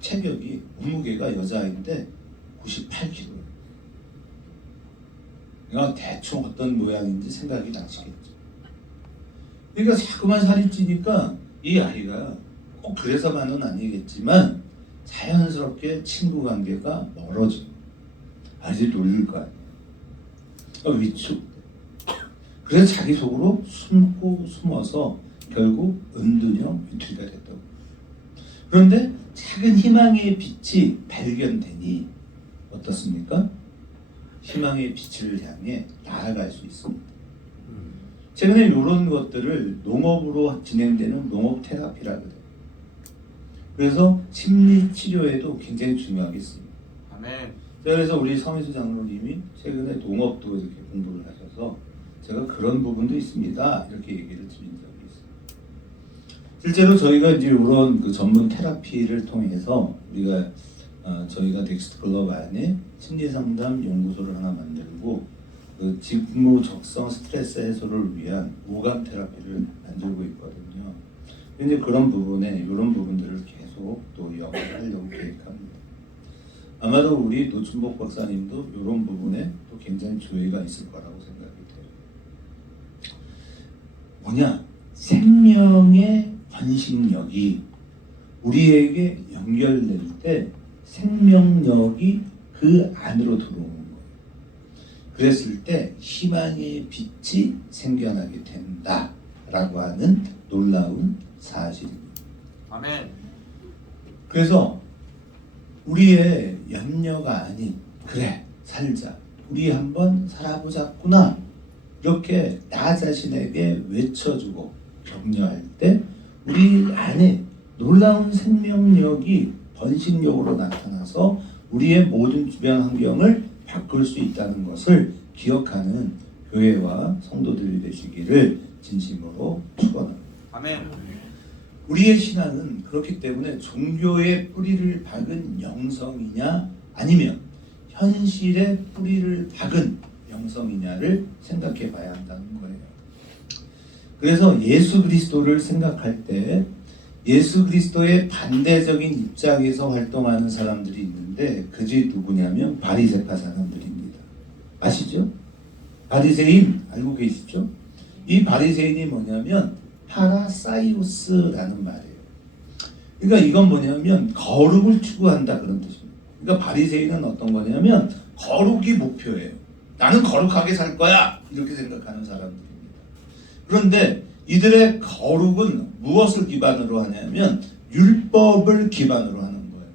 체격이, 몸무게가 여자아이인데 98kg. 그러니까 대충 어떤 모양인지 생각이 나시겠죠. 그러니까 자꾸만 살이 찌니까 이 아이가 꼭 그래서만은 아니겠지만 자연스럽게 친구 관계가 멀어지고 아직 놀릴 거 아니에요. 위축. 그래서 자기 속으로 숨어서 결국 은둔형 위축이가 됐다고. 그런데 작은 희망의 빛이 발견되니 어떻습니까? 희망의 빛을 향해 나아갈 수 있습니다. 최근에 이런 것들을 농업으로 진행되는 농업 테라피라고 해요. 그래서 심리 치료에도 굉장히 중요하게 씁니다. 아멘. 그래서 우리 서미수 장로님이 최근에 농업도 이렇게 공부를 하셔서 제가 그런 부분도 있습니다. 이렇게 얘기를 드린 적이 있어요. 실제로 저희가 이제 이런 그 전문 테라피를 통해서 우리가 저희가 넥스트 클럽 안에 심리 상담 연구소를 하나 만들고 그 직무 적성 스트레스 해소를 위한 오감 테라피를 만들고 있거든요. 이제 그런 부분에 이런 부분들을 계속 또 연구하려고 계획합니다. 아마도 우리 노춘복 박사님도 이런 부분에 또 굉장히 조예가 있을 거라고 생각이 돼요. 뭐냐? 생명의 번식력이 우리에게 연결될 때 때 생명력이 그 안으로 들어오는 거예요. 그랬을 때 희망의 빛이 생겨나게 된다라고 하는 놀라운 사실입니다. 아멘. 그래서 우리의 염려가 아닌 그래 살자 우리 한번 살아보자꾸나 이렇게 나 자신에게 외쳐주고 격려할 때 우리 안에 놀라운 생명력이 번식력으로 나타나서 우리의 모든 주변 환경을 바꿀 수 있다는 것을 기억하는 교회와 성도들이 되시기를 진심으로 축원합니다. 아멘. 우리의 신앙은 그렇기 때문에 종교의 뿌리를 박은 영성이냐 아니면 현실의 뿌리를 박은 영성이냐를 생각해 봐야 한다는 거예요. 그래서 예수 그리스도를 생각할 때 예수 그리스도의 반대적인 입장에서 활동하는 사람들이 있는데 그들이 누구냐면 바리새파 사람들입니다. 아시죠? 바리새인 알고 계시죠? 이 바리새인이 뭐냐면 파라사이오스라는 말이에요. 그러니까 이건 뭐냐면 거룩을 추구한다 그런 뜻입니다. 그러니까 바리새인은 어떤 거냐면 거룩이 목표예요. 나는 거룩하게 살 거야 이렇게 생각하는 사람들입니다. 그런데 이들의 거룩은 무엇을 기반으로 하냐면 율법을 기반으로 하는 거예요.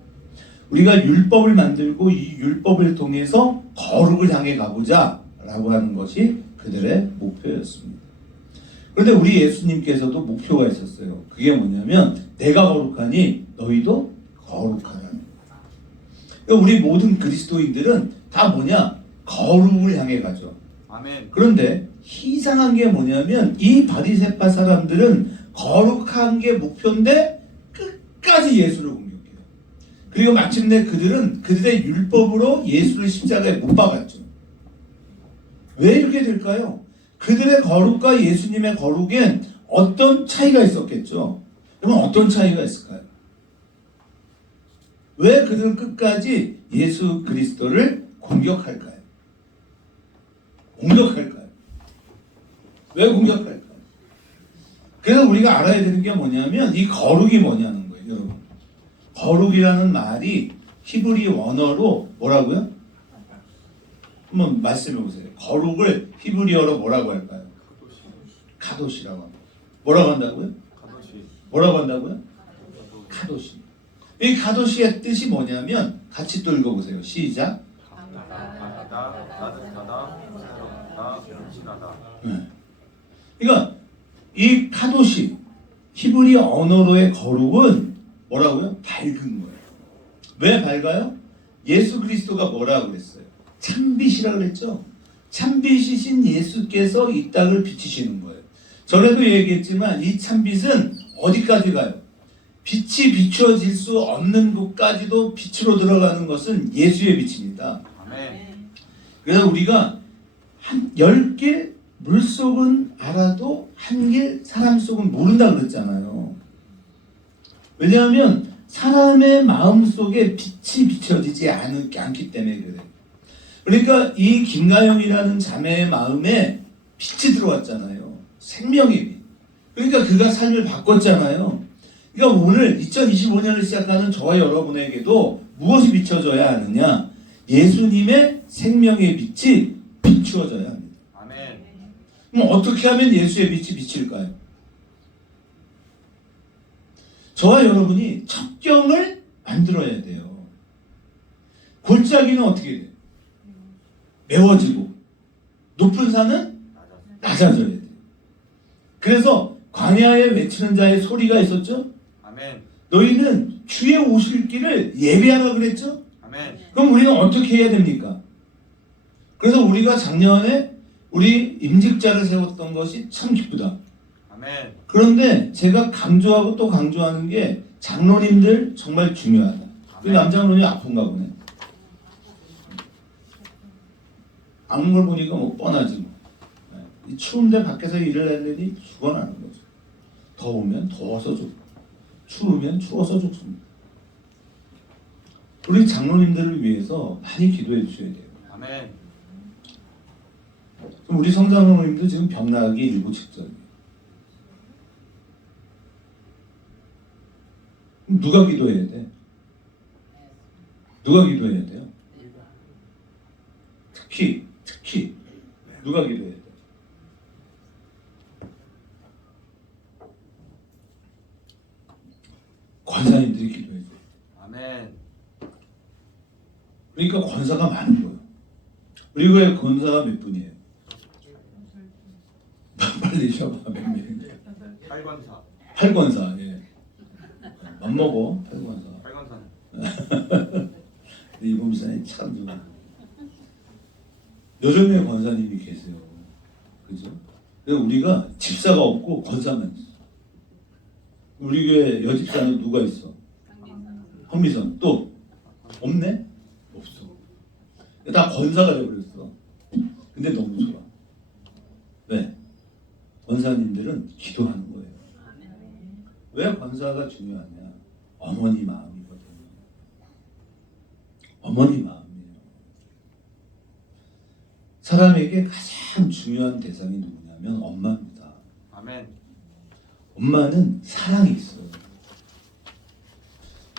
우리가 율법을 만들고 이 율법을 통해서 거룩을 향해 가보자 라고 하는 것이 그들의 목표였습니다. 그런데 우리 예수님께서도 목표가 있었어요. 그게 뭐냐면 내가 거룩하니 너희도 거룩하라는 거예요. 그러니까 우리 모든 그리스도인들은 다 뭐냐? 거룩을 향해 가죠. 아멘. 그런데 이상한 게 뭐냐면 이 바리새파 사람들은 거룩한 게 목표인데 끝까지 예수를 공격해요. 그리고 마침내 그들은 그들의 율법으로 예수를 십자가에 못 박았죠. 왜 이렇게 될까요? 그들의 거룩과 예수님의 거룩엔 어떤 차이가 있었겠죠? 그럼 어떤 차이가 있을까요? 왜 그들은 끝까지 예수 그리스도를 공격할까요? 공격할까요? 왜 공격할까요? 그래서 우리가 알아야 되는 게 뭐냐면 이 거룩이 뭐냐는 거예요, 여러분. 거룩이라는 말이 히브리 원어로 뭐라고요? 한번 말씀해 보세요. 거룩을 히브리어로 뭐라고 할까요? 카도시라고 합니다. 뭐라고 한다고요? 뭐라고 한다고요? 카도시. 이 카도시의 뜻이 뭐냐면 같이 또 읽어보세요. 시작. 네. 그러니까 이 카도시 히브리 언어로의 거룩은 뭐라고요? 밝은 거예요. 왜 밝아요? 예수 그리스도가 뭐라고 그랬어요? 참빛이라고 그랬죠. 참빛이신 예수께서 이 땅을 비치시는 거예요. 전에도 얘기했지만 이 참빛은 어디까지 가요? 빛이 비추어질 수 없는 곳까지도 빛으로 들어가는 것은 예수의 빛입니다. 아멘. 그래서 우리가 한 10길 물속은 알아도 한 길 사람 속은 모른다 그랬잖아요. 왜냐하면 사람의 마음속에 빛이 비춰지지 않기 때문에 그래요. 그러니까 이 김가영이라는 자매의 마음에 빛이 들어왔잖아요. 생명의 빛. 그러니까 그가 삶을 바꿨잖아요. 그러니까 오늘 2025년을 시작하는 저와 여러분에게도 무엇이 비춰져야 하느냐? 예수님의 생명의 빛이 비추어져야 합니다. 아멘. 그럼 어떻게 하면 예수의 빛이 비칠까요? 저와 여러분이 첩경을 만들어야 돼요. 골짜기는 어떻게 돼요? 메워지고 높은 산은 낮아져야 돼요. 그래서 광야에 외치는 자의 소리가 있었죠? 아멘. 너희는 주의 오실 길을 예배하라 그랬죠? 아멘. 그럼 우리는 어떻게 해야 됩니까? 그래서 우리가 작년에 우리 임직자를 세웠던 것이 참 기쁘다. 아멘. 그런데 제가 강조하고 또 강조하는 게 장로님들 정말 중요하다. 그 남장로님이 아픈가 보네. 아픈 걸 보니까 뭐 뻔하지 뭐. 이 추운데 밖에서 일을 하려니 죽어나는 거죠. 더우면 더워서 죽고 추우면 추워서 죽습니다. 우리 장로님들을 위해서 많이 기도해 주셔야 돼요. 아멘. 우리 성장로님도 지금 병나기 일부 직전이에요. 누가 기도해야 돼? 누가 기도해야 돼요? 특히 누가 기도해야 돼요? 권사님들이 기도해야 돼요. 아멘. 그러니까 권사가 많은 거예요. 우리 교회 권사가 몇 분이에요? 빨리 쉬어봐. 몇 명인데? 8권사. 8권사. 예. 맘먹어 8권사. 8권사는. 이범사님 참 좋아. 8명의 권사님이 계세요. 그죠? 그래서 우리가 집사가 없고 권사만 있어. 우리 교회 여집사는 누가 있어? 황미선. 또 없네? 없어. 다 권사가 되어버렸어. 근데 너무 좋아. 왜? 권사님들은 기도하는 거예요. 왜 권사가 중요하냐? 어머니 마음이거든요. 어머니 마음이에요. 사람에게 가장 중요한 대상이 누구냐면 엄마입니다. 아멘. 엄마는 사랑이 있어요.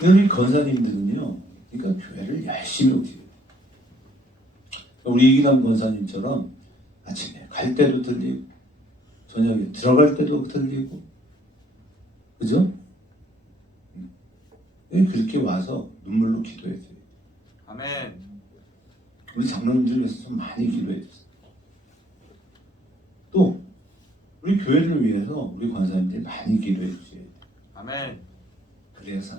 우리 권사님들은요, 그러니까 교회를 열심히 오세요. 우리 이기남 권사님처럼 아침에 갈 때도 들리고, 저녁에 들어갈 때도 들리고, 그죠? 그렇게 와서 눈물로 기도했어요. 아멘. 우리 장로님들 위해서 좀 많이 기도해주세요. 또 우리 교회를 위해서 우리 권사님들이 많이 기도해주세요. 아멘. 그래서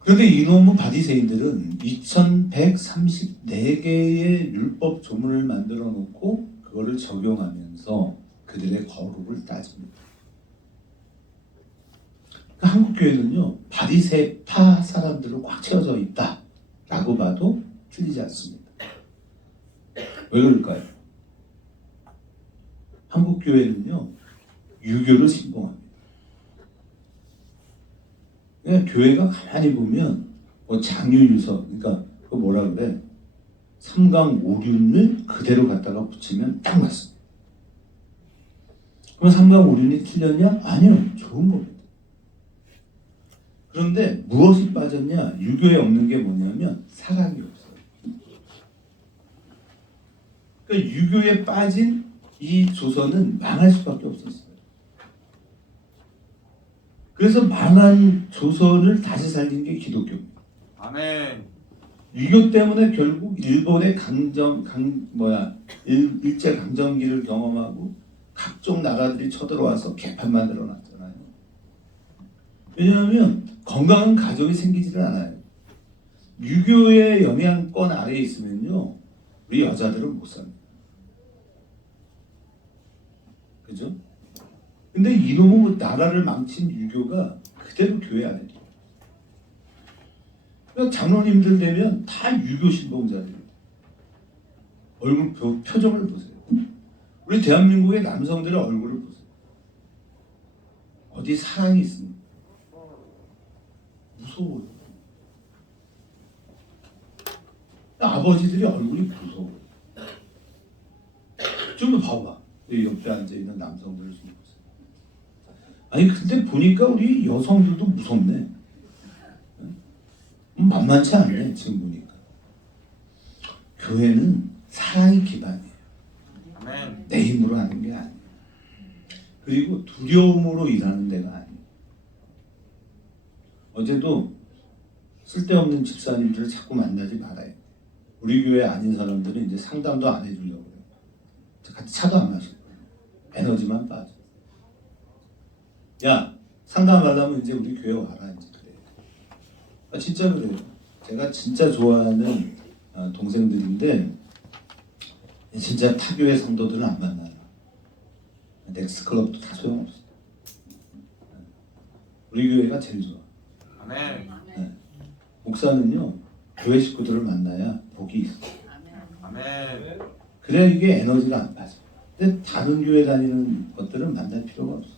그런데 이놈의 바리새인들은 2134개의 율법 조문을 만들어 놓고 그거를 적용하면서 그들의 거룩을 따집니다. 그러니까 한국 교회는요, 바리새파 사람들로 꽉 채워져 있다라고 봐도 틀리지 않습니다. 왜 그럴까요? 한국 교회는요, 유교를 신봉합니다. 그냥 교회가 가만히 보면 뭐 장유유서, 그러니까 그 뭐라 그래, 삼강오륜을 그대로 갖다가 붙이면 딱 맞습니다. 그럼 삼강오륜이 틀렸냐? 아니요, 좋은 겁니다. 그런데 무엇이 빠졌냐? 유교에 없는 게 뭐냐면 사랑이 없어요. 그러니까 유교에 빠진 이 조선은 망할 수밖에 없었어요. 그래서 망한 조선을 다시 살린 게 기독교입니다. 아멘. 유교 때문에 결국 일본의 일제 강점기를 경험하고 각종 나라들이 쳐들어와서 개판 만들어 놨잖아요. 왜냐하면 건강한 가정이 생기지를 않아요. 유교의 영향권 아래에 있으면요, 우리 여자들은 못 삽니다. 그죠? 근데 이놈의 나라를 망친 유교가 그대로 교회 안에 있어요. 그러니까 장로님들 되면 다 유교 신봉자들이에요. 얼굴 표정을 보세요. 우리 대한민국의 남성들의 얼굴을 보세요. 어디 사랑이 있습니까? 무서워요. 아버지들의 얼굴이 무서워요. 좀 봐봐. 옆에 앉아있는 남성들을 좀 보세요. 아니 근데 보니까 우리 여성들도 무섭네. 만만치 않네 지금 보니까. 교회는 사랑이 기반이에요. 아멘. 내 힘으로 하는 게 아니에요. 그리고 두려움으로 일하는 데가 아니에요. 어제도 쓸데없는 집사님들을 자꾸 만나지 말아요. 우리 교회 아닌 사람들은 이제 상담도 안 해주려고 그래요. 같이 차도 안 마시고 에너지만 빠져. 야, 상담하려면 이제 우리 교회 와라 이제 그래요. 진짜 그래요. 제가 진짜 좋아하는 동생들인데 진짜 타교의 성도들은 안 만나요. 넥스클럽도 다 소용없어. 우리 교회가 제일 좋아. 아멘. 네. 목사는요, 교회 식구들을 만나야 복이 있어. 아멘. 그래야 이게 에너지가 안 빠져. 근데 다른 교회 다니는 것들은 만날 필요가 없어.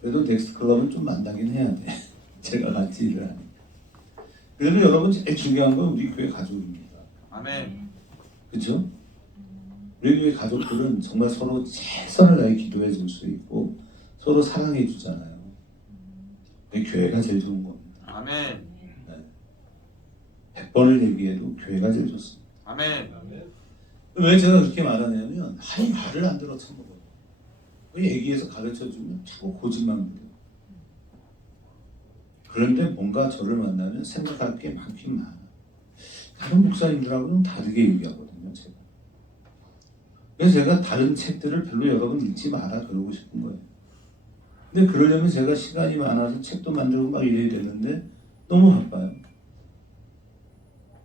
그래도 넥스클럽은 좀 만나긴 해야 돼. 제가 같이 일을 하니까. 그래도 여러분 제일 중요한 건 우리 교회 가족입니다. 아멘. 그렇죠? 우리 교회 가족들은 정말 서로 최선을 다해 기도해 줄 수 있고 서로 사랑해 주잖아요. 교회가 제일 좋은 겁니다. 아멘. 네. 100번을 얘기해도 교회가 제일 좋습니다. 아멘. 왜 제가 그렇게 말하냐면 아니 말을 안 들어 처먹어요. 얘기해서 가르쳐주면 자꾸 고집만 부려요. 그런데 뭔가 저를 만나면 생각할 게 많긴 많아. 다른 목사님들하고는 다르게 얘기하거든요. 제가. 그래서 제가 다른 책들을 별로 여러분 읽지 마라 그러고 싶은 거예요. 근데 그러려면 제가 시간이 많아서 책도 만들고 막 이래야 되는데 너무 바빠요.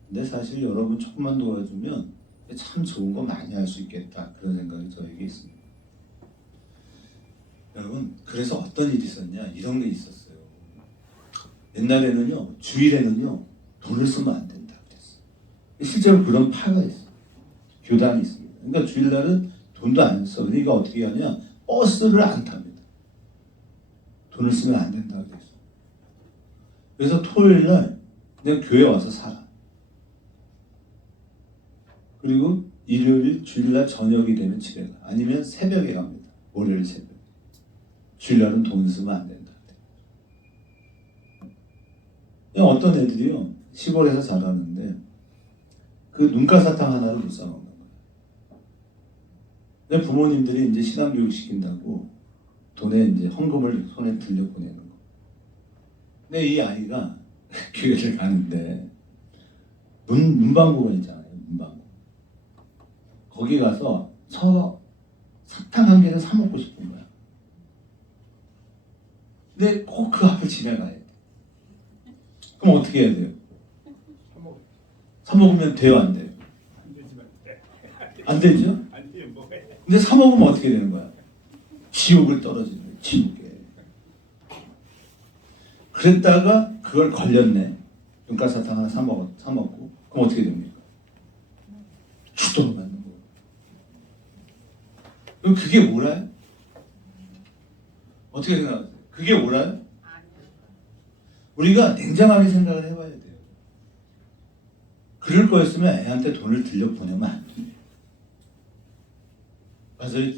근데 사실 여러분 조금만 도와주면 참 좋은 거 많이 할 수 있겠다 그런 생각이 저에게 있습니다. 여러분 그래서 어떤 일이 있었냐 이런 게 있었어요. 옛날에는요 주일에는요 돈을 쓰면 안 된다 그랬어요. 실제로 그런 파가 있어요. 교단이 있습니다. 그러니까 주일날은 돈도 안 써. 그러니까 어떻게 하냐 버스를 안 탑니다. 돈을 쓰면 안 된다 그랬어요. 그래서 토요일날 그냥 교회 와서 살아. 그리고 일요일, 주일날 저녁이 되면 집에 가. 아니면 새벽에 갑니다. 월요일 새벽. 주일날은 돈 쓰면 안 된다. 어떤 애들이요. 시골에서 자라는데 그 눈가사탕 하나를 못 사먹는 거예요. 근데 부모님들이 이제 신앙교육 시킨다고 돈에 이제 헌금을 손에 들려 보내는 거. 근데 이 아이가 교회를 가는데 문방구가 있잖아요. 문방구. 거기 가서 사탕 한 개를 사 먹고 싶은 거야. 근데 꼭 그 앞을 지나가야 돼. 그럼 어떻게 해야 돼요? 사 먹으면 돼요, 안 돼요? 안 되죠? 근데 사 먹으면 어떻게 되는 거야? 지옥을 떨어지는 거예요. 지옥에. 그랬다가 그걸 걸렸네. 눈가사탕 하나 사 먹고 그럼 어떻게 됩니까? 죽도록 맞는 거예요. 그럼 그게 뭐라요? 어떻게 생각하세요? 그게 뭐라요? 우리가 냉정하게 생각을 해봐야 돼요. 그럴 거였으면 애한테 돈을 들려 보내면 안 돼요. 맞아요?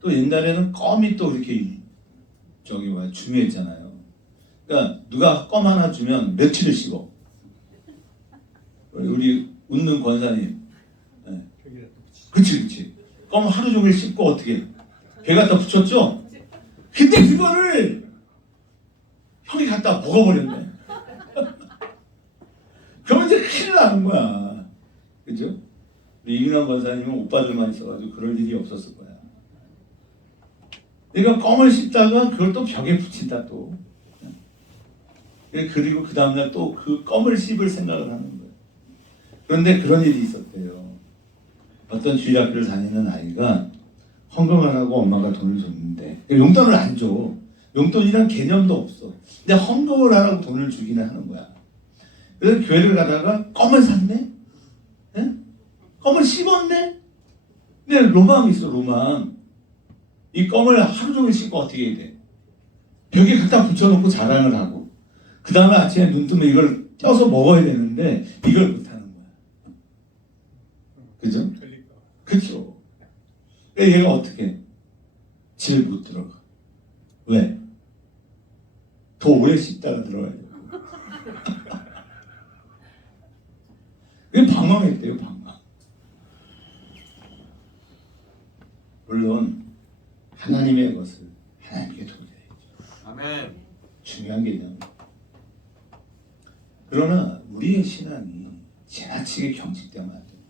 또 옛날에는 껌이 또 이렇게 중요했잖아요. 그러니까 누가 껌 하나 주면 며칠을 씹어. 우리 웃는 권사님. 네. 그치. 껌 하루 종일 씹고 어떻게 배 갖다 붙였죠? 근데 그거를 형이 갖다 먹어버렸네. 그러면 이제 큰일 나는 거야. 그죠? 우리 이근환 권사님은 오빠들만 있어가지고 그럴 일이 없었을 거야. 그러니까 껌을 씹다가 그걸 또 벽에 붙인다 또. 그리고 그 다음날 또 그 껌을 씹을 생각을 하는 거예요. 그런데 그런 일이 있었대요. 어떤 주일학교를 다니는 아이가 헌금을 하고 엄마가 돈을 줬는데 용돈을 안 줘. 용돈이란 개념도 없어. 근데 헌금을 하라고 돈을 주기는 하는 거야. 그래서 교회를 가다가 껌을 샀네? 네? 껌을 씹었네? 근데 로망이 있어, 로망. 이 껌을 하루 종일 씹고 어떻게 해야 돼? 벽에 갖다 붙여놓고 자랑을 하고 그 다음에 아침에 눈 뜨면 이걸 쪄서 먹어야 되는데 이걸 못하는 거야. 그죠? 그렇죠. 얘가 어떻게 집에 못 들어가. 왜? 더 오래 씹다가 들어가야 돼. 그게 방황했대요, 방황. 물론 하나님의 것을 하나님께 돌려야죠. 아멘. 중요한 개념입니다. 그러나 우리의 신앙이 지나치게 경직되면 안 돼요.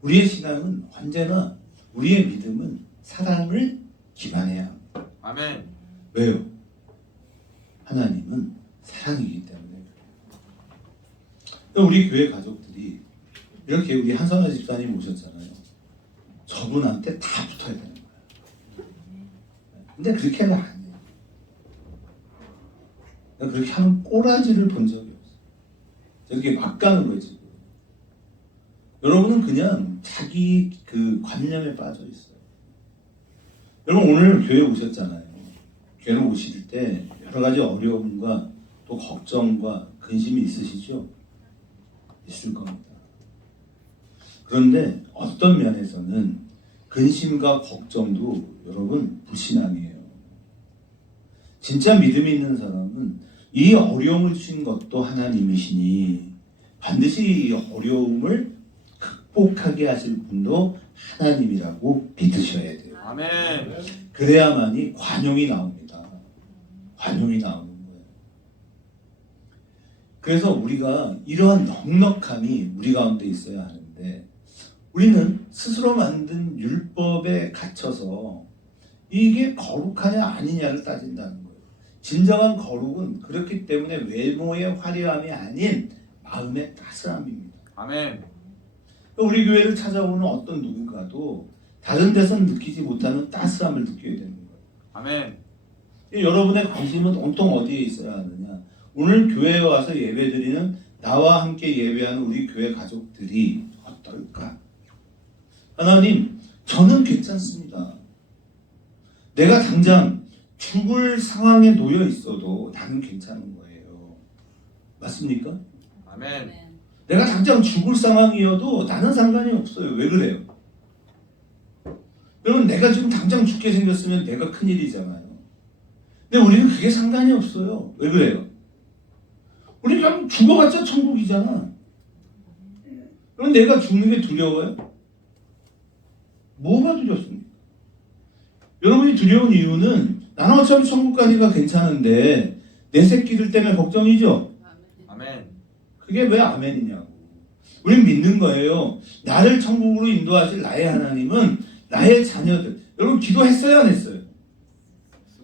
우리의 신앙은 언제나 우리의 믿음은 사랑을 기반해야 합니다. 아멘. 왜요? 하나님은 사랑이기 때문에. 우리 교회 가족들이 이렇게 우리 한선아 집사님 오셨잖아요. 저분한테 다 붙어야 되는 거예요. 근데 그렇게는 안 해요. 그렇게 하는 꼬라지를 본 적이 없어요. 저렇게 막강으로 해지고. 여러분은 그냥 자기 그 관념에 빠져 있어요. 여러분 오늘 교회 오셨잖아요. 교회 오실 때 여러 가지 어려움과 또 걱정과 근심이 있으시죠? 있을 겁니다. 그런데 어떤 면에서는 근심과 걱정도 여러분 불신앙이에요. 진짜 믿음이 있는 사람은 이 어려움을 주신 것도 하나님이시니 반드시 이 어려움을 극복하게 하실 분도 하나님이라고 믿으셔야 돼요. 아멘. 그래야만이 관용이 나옵니다. 관용이 나오는 거예요. 그래서 우리가 이러한 넉넉함이 우리 가운데 있어야 하는데 우리는 스스로 만든 율법에 갇혀서 이게 거룩하냐 아니냐를 따진다는 거예요. 진정한 거룩은 그렇기 때문에 외모의 화려함이 아닌 마음의 따스함입니다. 아멘. 우리 교회를 찾아오는 어떤 누군가도 다른 데서는 느끼지 못하는 따스함을 느껴야 되는 거예요. 아멘. 여러분의 관심은 온통 어디에 있어야 하느냐? 오늘 교회에 와서 예배드리는 나와 함께 예배하는 우리 교회 가족들이 어떨까? 하나님, 저는 괜찮습니다. 내가 당장 죽을 상황에 놓여 있어도 나는 괜찮은 거예요. 맞습니까? 아멘. 내가 당장 죽을 상황이어도 나는 상관이 없어요. 왜 그래요? 여러분, 내가 지금 당장 죽게 생겼으면 내가 큰일이잖아요. 근데 우리는 그게 상관이 없어요. 왜 그래요? 우리 그냥 죽어봤자 천국이잖아. 그럼 내가 죽는 게 두려워요? 뭐가 두렵습니까? 여러분이 두려운 이유는 나는 어차피 천국 가니까 괜찮은데 내 새끼들 때문에 걱정이죠? 아멘. 그게 왜 아멘이냐고. 우린 믿는 거예요. 나를 천국으로 인도하실 나의 하나님은 나의 자녀들. 여러분 기도했어요 안 했어요?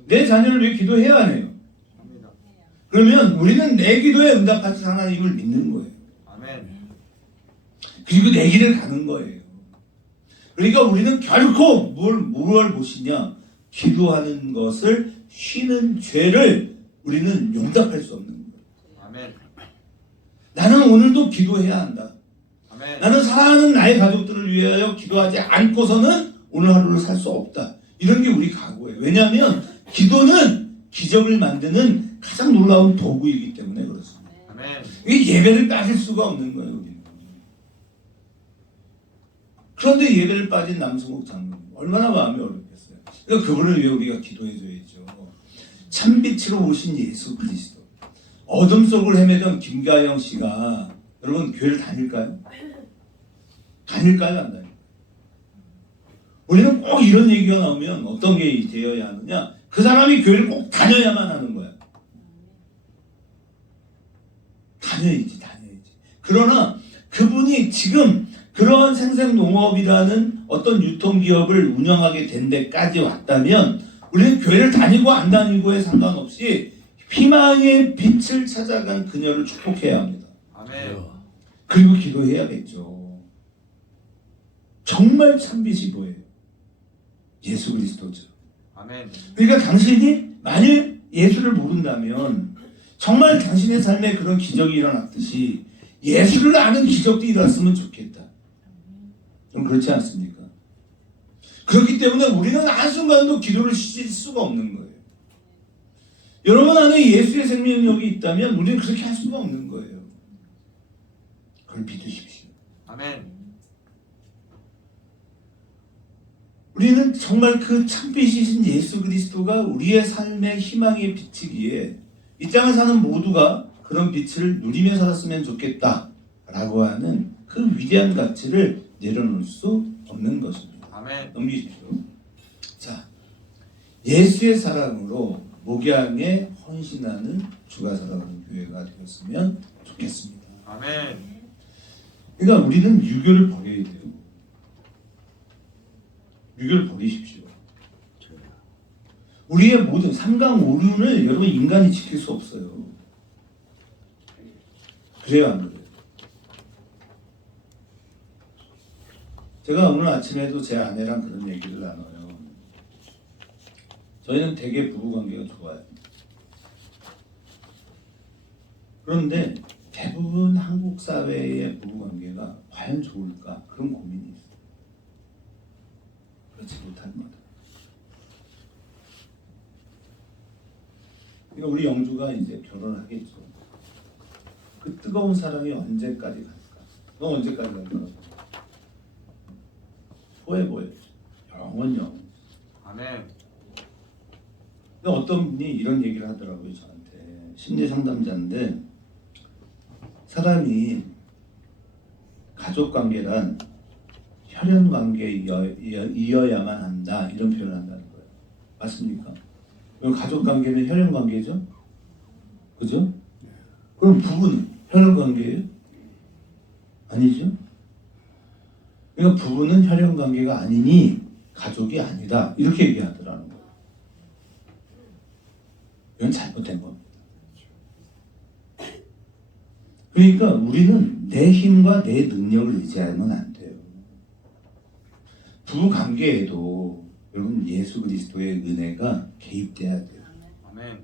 내 자녀를 위해 기도해야 안 해요? 합니다. 그러면 우리는 내 기도에 응답하실 하나님을 믿는 거예요. 아멘. 그리고 내 길을 가는 거예요. 그러니까 우리는 결코 뭘 보시냐? 기도하는 것을 쉬는 죄를 우리는 용납할 수 없는 거예요. 아멘. 나는 오늘도 기도해야 한다. 아멘. 나는 사랑하는 나의 가족들을 위하여 기도하지 않고서는 오늘 하루를 살 수 없다. 이런 게 우리 각오예요. 왜냐하면 기도는 기적을 만드는 가장 놀라운 도구이기 때문에 그렇습니다. 아멘. 이 예배를 빠질 수가 없는 거예요. 우리는. 그런데 예배를 빠진 남성국 장로님 얼마나 마음이 어렵겠어요. 그러니까 그분을 위해 우리가 기도해줘야죠. 참빛으로 오신 예수 그리스도. 어둠 속을 헤매던 김가영 씨가 여러분 교회를 다닐까요? 다닐까요? 안 다닐까요? 우리는 꼭 이런 얘기가 나오면 어떤 게 되어야 하느냐? 그 사람이 교회를 꼭 다녀야만 하는 거야. 다녀야지. 그러나 그분이 지금 그러한 생생농업이라는 어떤 유통기업을 운영하게 된 데까지 왔다면 우리는 교회를 다니고 안 다니고에 상관없이 희망의 빛을 찾아간 그녀를 축복해야 합니다. 아멘. 그리고 기도해야겠죠. 정말 참빛이 뭐예요? 예수 그리스도죠. 아멘. 그러니까 당신이 만일 예수를 모른다면 정말 당신의 삶에 그런 기적이 일어났듯이 예수를 아는 기적도 일어났으면 좋겠다. 좀 그렇지 않습니까? 그렇기 때문에 우리는 한순간도 기도를 쉬실 수가 없는 거예요. 여러분 안에 예수의 생명력이 있다면 우리는 그렇게 할 수가 없는 거예요. 그걸 믿으십시오. 아멘. 우리는 정말 그 참빛이신 예수 그리스도가 우리의 삶의 희망의 빛이기에 이 땅을 사는 모두가 그런 빛을 누리며 살았으면 좋겠다라고 하는 그 위대한 가치를 내려놓을 수 없는 것입니다. 아멘. 넘기십시오. 자, 예수의 사랑으로 목양에 헌신하는 주가 살아가는 교회가 되었으면 좋겠습니다. 아멘. 그러니까 우리는 유교를 버려야 돼요. 유교를 버리십시오. 우리의 모든 삼강오륜을 여러분 인간이 지킬 수 없어요. 그래요 안 그래요? 제가 오늘 아침에도 제 아내랑 그런 얘기를 나눠요. 저희는 되게 부부관계가 좋아요. 그런데 대부분 한국 사회의 부부관계가 과연 좋을까? 그런 고민이 있어요. 그렇지 못한 거다. 그러니까 우리 영주가 이제 결혼을 하겠죠. 그 뜨거운 사랑이 언제까지 갈까? 너 언제까지 갈 거라고? 포에버예요. 영원요. 아멘. 근데 어떤 분이 이런 얘기를 하더라고요 저한테. 심리 상담자인데 사람이 가족 관계란 혈연 관계이어야만 한다 이런 표현을 한다는 거예요. 맞습니까? 그럼 가족 관계는 혈연 관계죠? 그죠? 그럼 부부는 혈연 관계예요? 아니죠? 그러니까 부부는 혈연 관계가 아니니 가족이 아니다 이렇게 얘기하더라는 거예요. 이건 잘못된 겁니다. 그러니까 우리는 내 힘과 내 능력을 의지하면 안 돼요. 부부 관계에도 여러분 예수 그리스도의 은혜가 개입돼야 돼요. 아멘.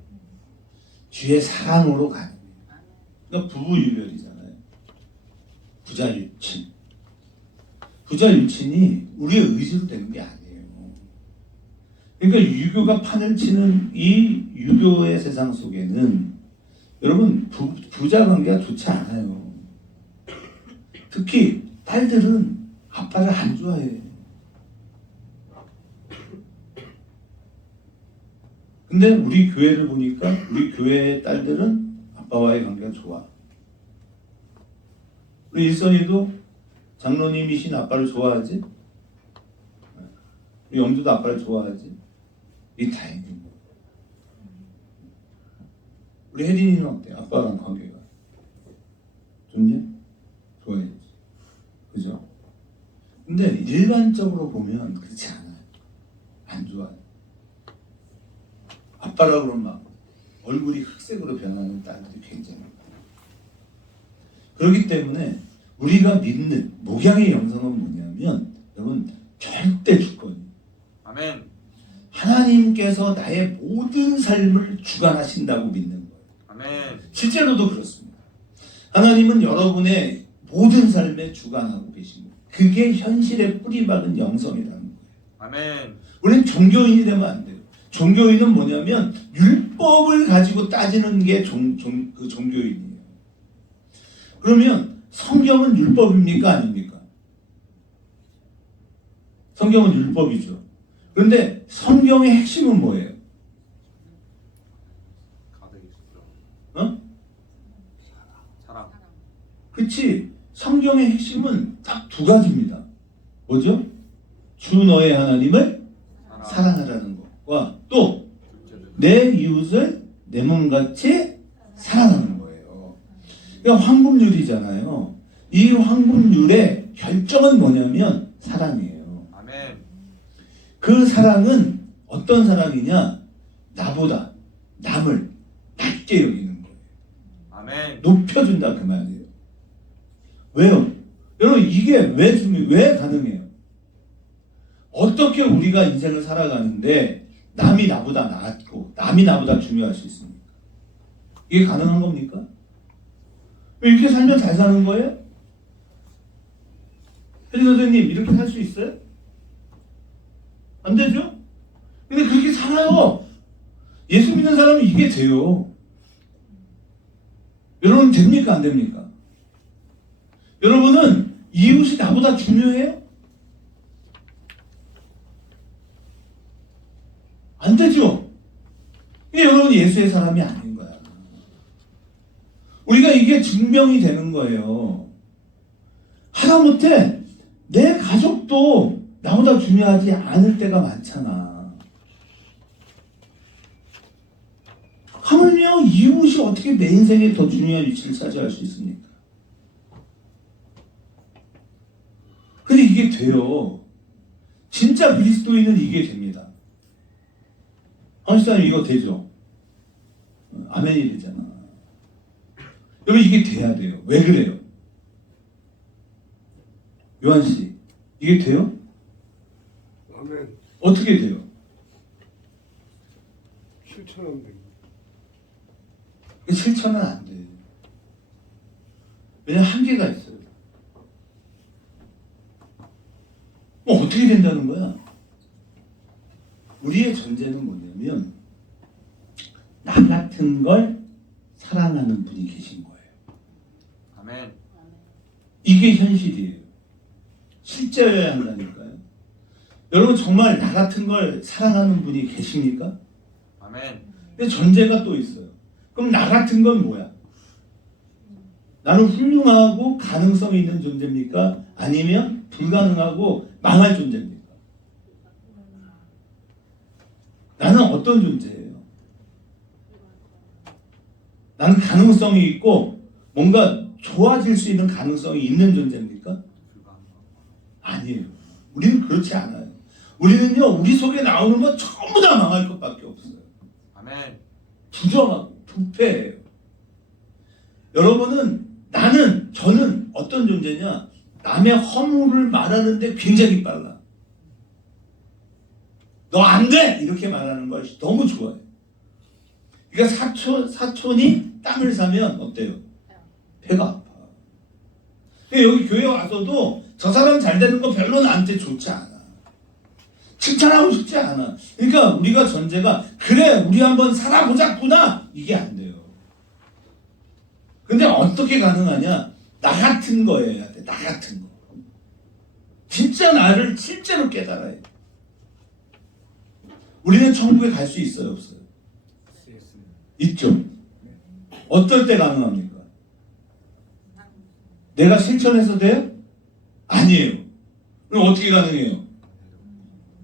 주의 사랑으로 가는 거예요. 그러니까 부부 유별이잖아요. 부자 유친. 부자 유친이 우리의 의지로 되는 게 아니에요. 그러니까 유교가 판을 치는 이 유교의 세상 속에는 여러분 부자 관계가 좋지 않아요. 특히 딸들은 아빠를 안 좋아해. 근데 우리 교회를 보니까 우리 교회의 딸들은 아빠와의 관계가 좋아. 우리 일선이도 장로님이신 아빠를 좋아하지? 우리 영주도 아빠를 좋아하지? 이게 다행인 거야. 우리 혜린이는 어때? 아빠랑 관계가 좋냐? 좋아야지. 그죠? 근데 일반적으로 보면 그렇지 않아요. 안 좋아요. 아빠라 그러면 막 얼굴이 흑색으로 변하는 딸들이 굉장히 많아요. 그렇기 때문에 우리가 믿는 목양의 영성은 뭐냐면 여러분 절대 주권. 아멘. 하나님께서 나의 모든 삶을 주관하신다고 믿는 거예요. 아멘. 실제로도 그렇습니다. 하나님은 여러분의 모든 삶에 주관하고 계신 거예요. 그게 현실에 뿌리박은 영성이라는 거예요. 아멘. 우리는 종교인이 되면 안 돼요. 종교인은 뭐냐면 율법을 가지고 따지는 게 종교인이에요. 그러면 성경은 율법입니까? 아닙니까? 성경은 율법이죠. 그런데 성경의 핵심은 뭐예요? 어? 사랑. 그치? 성경의 핵심은 딱 두 가지입니다. 뭐죠? 주 너의 하나님을 사랑하라는 것과 또 내 이웃을 내 몸같이 사랑하는 거예요. 그러니까 황금률이잖아요. 이 황금률의 결정은 뭐냐면 사랑이에요. 아멘. 그 사랑은 어떤 사랑이냐? 나보다 남을 낮게 여기는 거예요. 아멘. 높여준다 그 말이에요. 왜요? 여러분 이게 왜 가능해요? 어떻게 우리가 인생을 살아가는데 남이 나보다 낫고 남이 나보다 중요할 수 있습니까? 이게 가능한 겁니까? 왜 이렇게 살면 잘 사는 거예요? 혜진 선생님 이렇게 살 수 있어요? 안 되죠? 근데 그렇게 살아요. 예수 믿는 사람은 이게 돼요. 여러분 됩니까? 안 됩니까? 여러분은 이웃이 나보다 중요해요? 안 되죠? 이게 여러분 예수의 사람이 아닌 거야. 우리가 이게 증명이 되는 거예요. 하다못해 내 가족도 나보다 중요하지 않을 때가 많잖아. 하물며 이웃이 어떻게 내 인생에 더 중요한 위치를 차지할 수 있습니까? 근데 이게 돼요. 진짜 그리스도인은 이게 됩니다. 한시사님 이거 되죠? 아멘이 되잖아. 여러분 이게 돼야 돼요. 왜 그래요? 요한씨 이게 돼요? 아멘. 어떻게 돼요? 실천하면 됩니다. 실천은 안 돼요. 왜냐면 한계가 있어요. 뭐 어떻게 된다는 거야? 우리의 전제는 뭐냐면 나 같은 걸 사랑하는 분이 계신 거예요. 아멘. 이게 현실이에요. 실제여야 한다니까요. 여러분 정말 나 같은 걸 사랑하는 분이 계십니까? 아멘. 근데 전제가 또 있어요. 그럼 그럼 나 같은 건 뭐야? 나는 훌륭하고 가능성이 있는 존재입니까? 아니면 불가능하고 망할 존재입니까? 나는 어떤 존재예요? 나는 가능성이 있고 뭔가 좋아질 수 있는 가능성이 있는 존재입니까? 아니에요. 우리는 그렇지 않아요. 우리는요, 우리 속에 나오는 건 전부 다 망할 것밖에 없어요. 아멘. 부정하고 부패해요. 여러분은 저는 어떤 존재냐? 남의 허물을 말하는데 굉장히 빨라. 너 안 돼! 이렇게 말하는 걸 너무 좋아해. 그러니까 사촌이 땅을 사면 어때요? 배가 아파. 여기 교회 와서도 저 사람 잘 되는 거 별로 나한테 좋지 않아. 칭찬하고 싶지 않아. 그러니까 우리가 전제가 그래 우리 한번 살아보자꾸나 이게 안 돼요. 근데 어떻게 가능하냐? 나 같은 거여야 돼. 나 같은 거. 진짜 나를 실제로 깨달아야 돼. 우리는 천국에 갈 수 있어요, 없어요? 있죠. 어떨 때 가능합니까? 내가 실천해서 돼요? 아니에요. 그럼 어떻게 가능해요?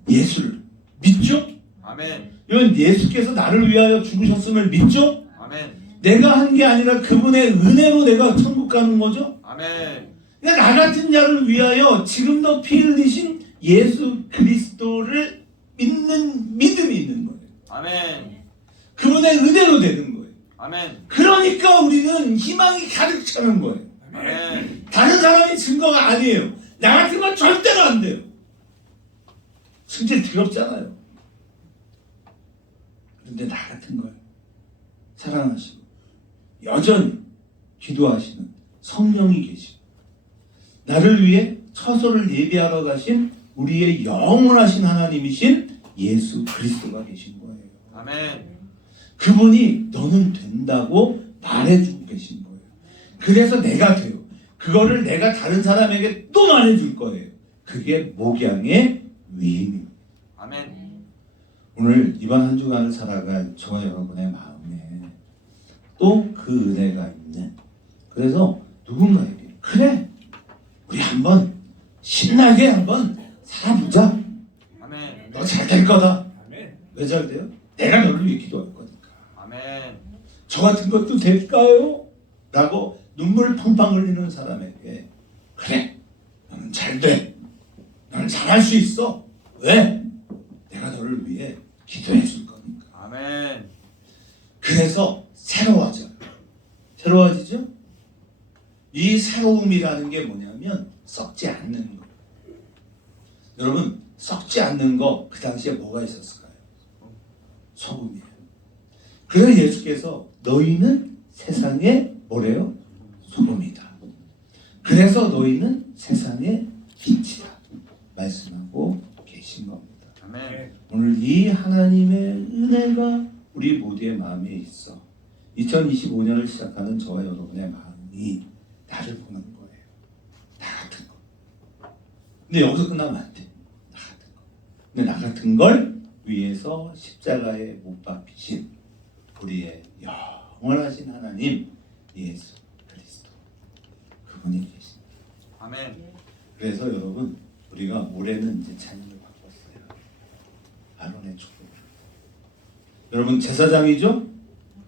예수를 믿죠? 아멘. 이건 예수께서 나를 위하여 죽으셨음을 믿죠? 아멘. 내가 한 게 아니라 그분의 은혜로 내가 천국 가는 거죠? 아멘. 그러니까 나 같은 자를 위하여 지금도 피 흘리신 예수 그리스도를 믿는 믿음이 있는 거예요. 아멘. 그분의 은혜로 되는 거예요. 아멘. 그러니까 우리는 희망이 가득 차는 거예요. 아멘. 다른 사람이 증거가 아니에요. 나 같은 건 절대로 안 돼요. 진짜 더럽잖아요. 그런데 나 같은 걸 사랑하시고 여전히 기도하시는 성령이 계시고 나를 위해 처소를 예비하러 가신 우리의 영원하신 하나님이신 예수 그리스도가 계신 거예요. 아멘. 그분이 너는 된다고 말해주고 계신 거예요. 그래서 내가 돼요. 그거를 내가 다른 사람에게 또 말해줄 거예요. 그게 목양의 위임입니다. 아멘. 오늘 이번 한 주간을 살아갈 저와 여러분의 마음에 또 그 은혜가 있는, 그래서 누군가에게 그래 우리 한번 신나게 한번 살아보자. 아멘. 너 잘 될 거다. 왜 잘 돼요? 내가 너를 위해 기도할 거니까. 아멘. 저 같은 것도 될까요? 라고 눈물 펑펑 흘리는 사람에게 그래 너는 잘 돼. 너는 잘할 수 있어. 왜? 내가 너를 위해 기도해 줄 거니까. 아멘. 그래서 새로워져요. 새로워지죠? 이 새로움이라는 게 뭐냐면 썩지 않는 거. 여러분 썩지 않는 거 그 당시에 뭐가 있었을까요? 소금이에요. 그래서 예수께서 너희는 세상의 뭐래요? 소금이다. 그래서 너희는 세상의 빛이다 말씀하고 계신 겁니다. 아멘. 오늘 이 하나님의 은혜가 우리 모두의 마음에 있어 2025년을 시작하는 저와 여러분의 마음이 나를 보는 거예요. 나 같은 거. 근데 여기서 끝나면 안 돼. 나 같은 거. 근데 나 같은 걸 위해서 십자가에 못 박히신 우리의 영원하신 하나님 예수 그리스도 그분이 계십니다. 아멘. 그래서 여러분 우리가 올해는 이제 찬양을 바꿨어요. 아론의 축복. 여러분 제사장이죠?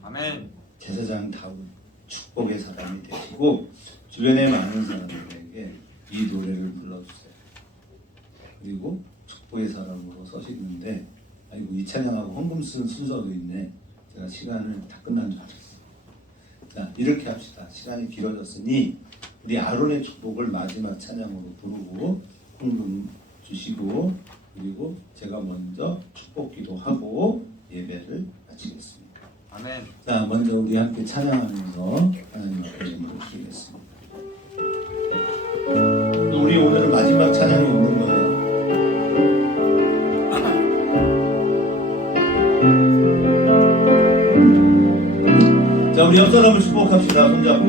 아멘. 제사장다운 축복의 사람이 되시고 주변에 많은 사람들에게 이 노래를 불러주세요. 그리고 축복의 사람으로 서시는데 아이고 이 찬양하고 헌금 쓴 순서도 있네. 제가 시간을 다 끝난 줄 알았어요. 자 이렇게 합시다. 시간이 길어졌으니 우리 아론의 축복을 마지막 찬양으로 부르고 헌금 주시고 그리고 제가 먼저 축복기도 하고 예배를 마치겠습니다. 아멘. 자 먼저 우리 함께 찬양하면서 하나님 앞에 예물을 드리겠습니다. 또 우리 오늘은 마지막 찬양이 없는 거예요. 자 우리 옆 사람을 축복합시다. 손잡고.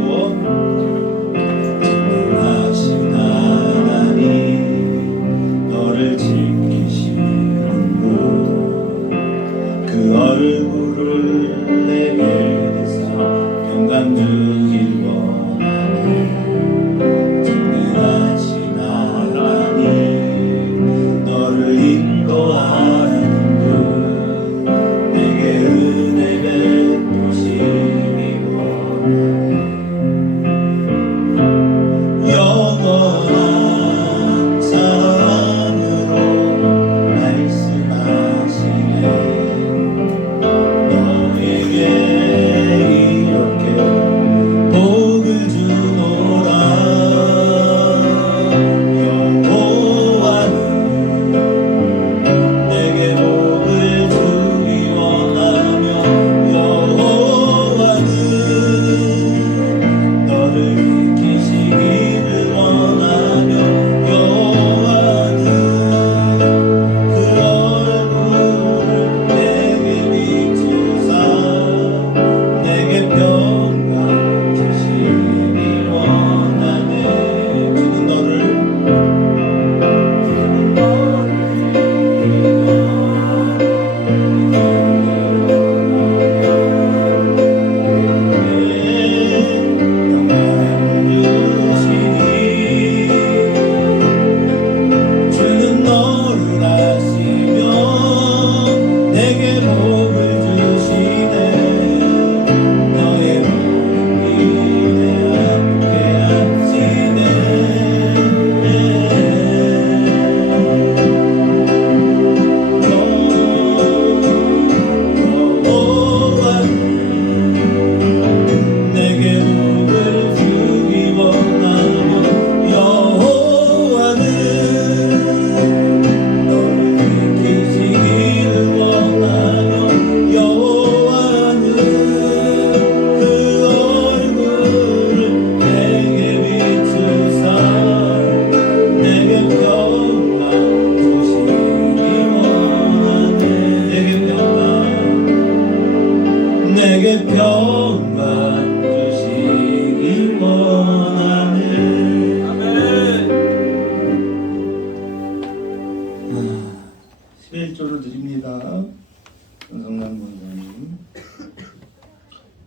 전능하신 하나님 너를 지키시는 분 그 얼굴을 내게 내사 평강 주길 원하네. 전능하신 하나님 너를 인도하는 분 내게 은혜 베푸시기 원하네. 영원한 사랑으로 말씀하시네. 너에게 이렇게 복을 주노라. 여호와는 내게 복을 주기 원하며 여호와는 너를 지키시기를 원하며 여호와는 그 얼굴을 내게 비추사 내게 평강 주시기 원하네. 주는 너를 주는 너를 아시며 내게 복을 주시네. 너의 몸이 내 앞에 앉히네. 여호와는 내게 복을 주기 원하며 여호와는 너를 지키시기를 원하며 여호와는 그 얼굴을 내게 비추사 내게 평강 주시기 원하네. 내게 평강 주시기 원하네. 아멘. 11조를 드립니다. 성남 권사님,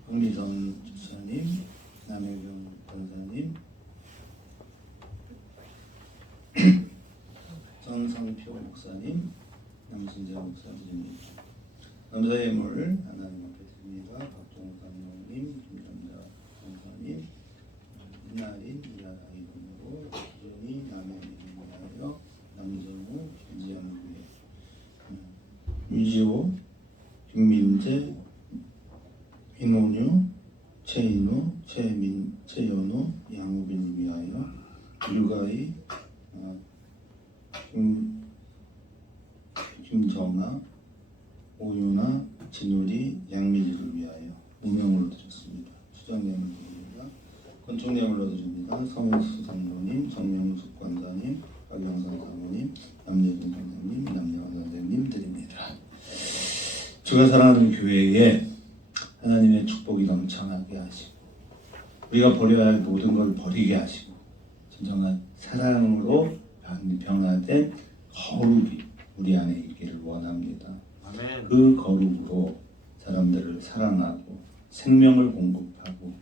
홍미선 주사님, 남혜경 권사님, 전성표 목사님, 남순재 목사 드립니다. 감사의 물 하나님 앞에 드립니다. 박종호 사모님, 김정자 권사님, 이나린 이하라 이름으로 주전이 남의 이름을 위하여 남정우 김지영교회 유지호 김민재 민호뉴 최인우 최연우 양우빈을 위하여 유가희 김정아 오윤아 진우리 양미리를 위하여 무명으로 드렸습니다. 수장님을 드립니다. 건축령으로 드립니다. 성현수 장로님, 정명숙 권사님, 박영선 사모님, 남예준 권사님, 남예원 선생님 드립니다. 주가 사랑하는 교회에 하나님의 축복이 넘쳐나게 하시고 우리가 버려야 할 모든 걸 버리게 하시고 진정한 사랑으로 변화된 거룩이 우리 안에 있기를 원합니다. 아멘. 그 거룩으로 사람들을 사랑하고 생명을 공급하고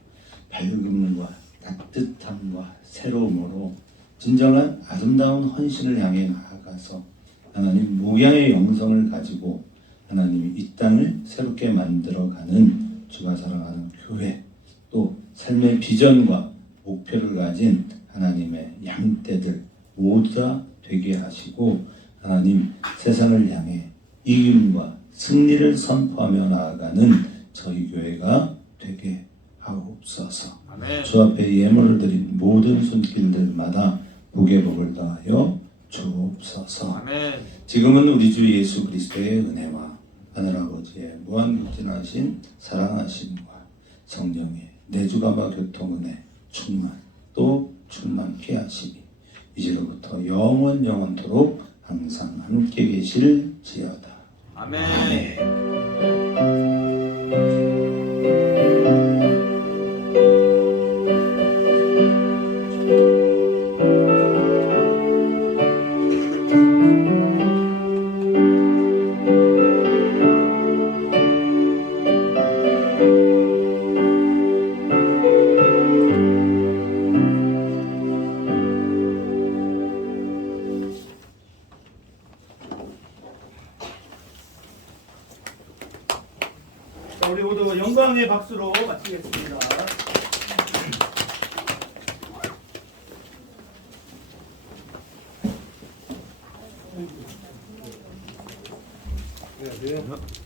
밝음과 따뜻함과 새로움으로 진정한 아름다운 헌신을 향해 나아가서 하나님 목양의 영성을 가지고 하나님이 이 땅을 새롭게 만들어가는 주가 사랑하는 교회, 또 삶의 비전과 목표를 가진 하나님의 양떼들 모두 다 되게 하시고 하나님 세상을 향해 이김과 승리를 선포하며 나아가는 저희 교회가 되게 하옵소서. 아멘. 주 앞에 예물을 드린 모든 손길들마다 복의 복을 더하여 주옵소서. 아멘. 지금은 우리 주 예수 그리스도의 은혜와 하늘아버지의 무한급진하신 사랑하심과 성령의 내주가마 교통은혜 충만 또 충만케 하시니 이제로부터 영원토록 항상 함께 계실지어다. 아멘. 우리 모두 영광의 박수로 마치겠습니다. 네, 네.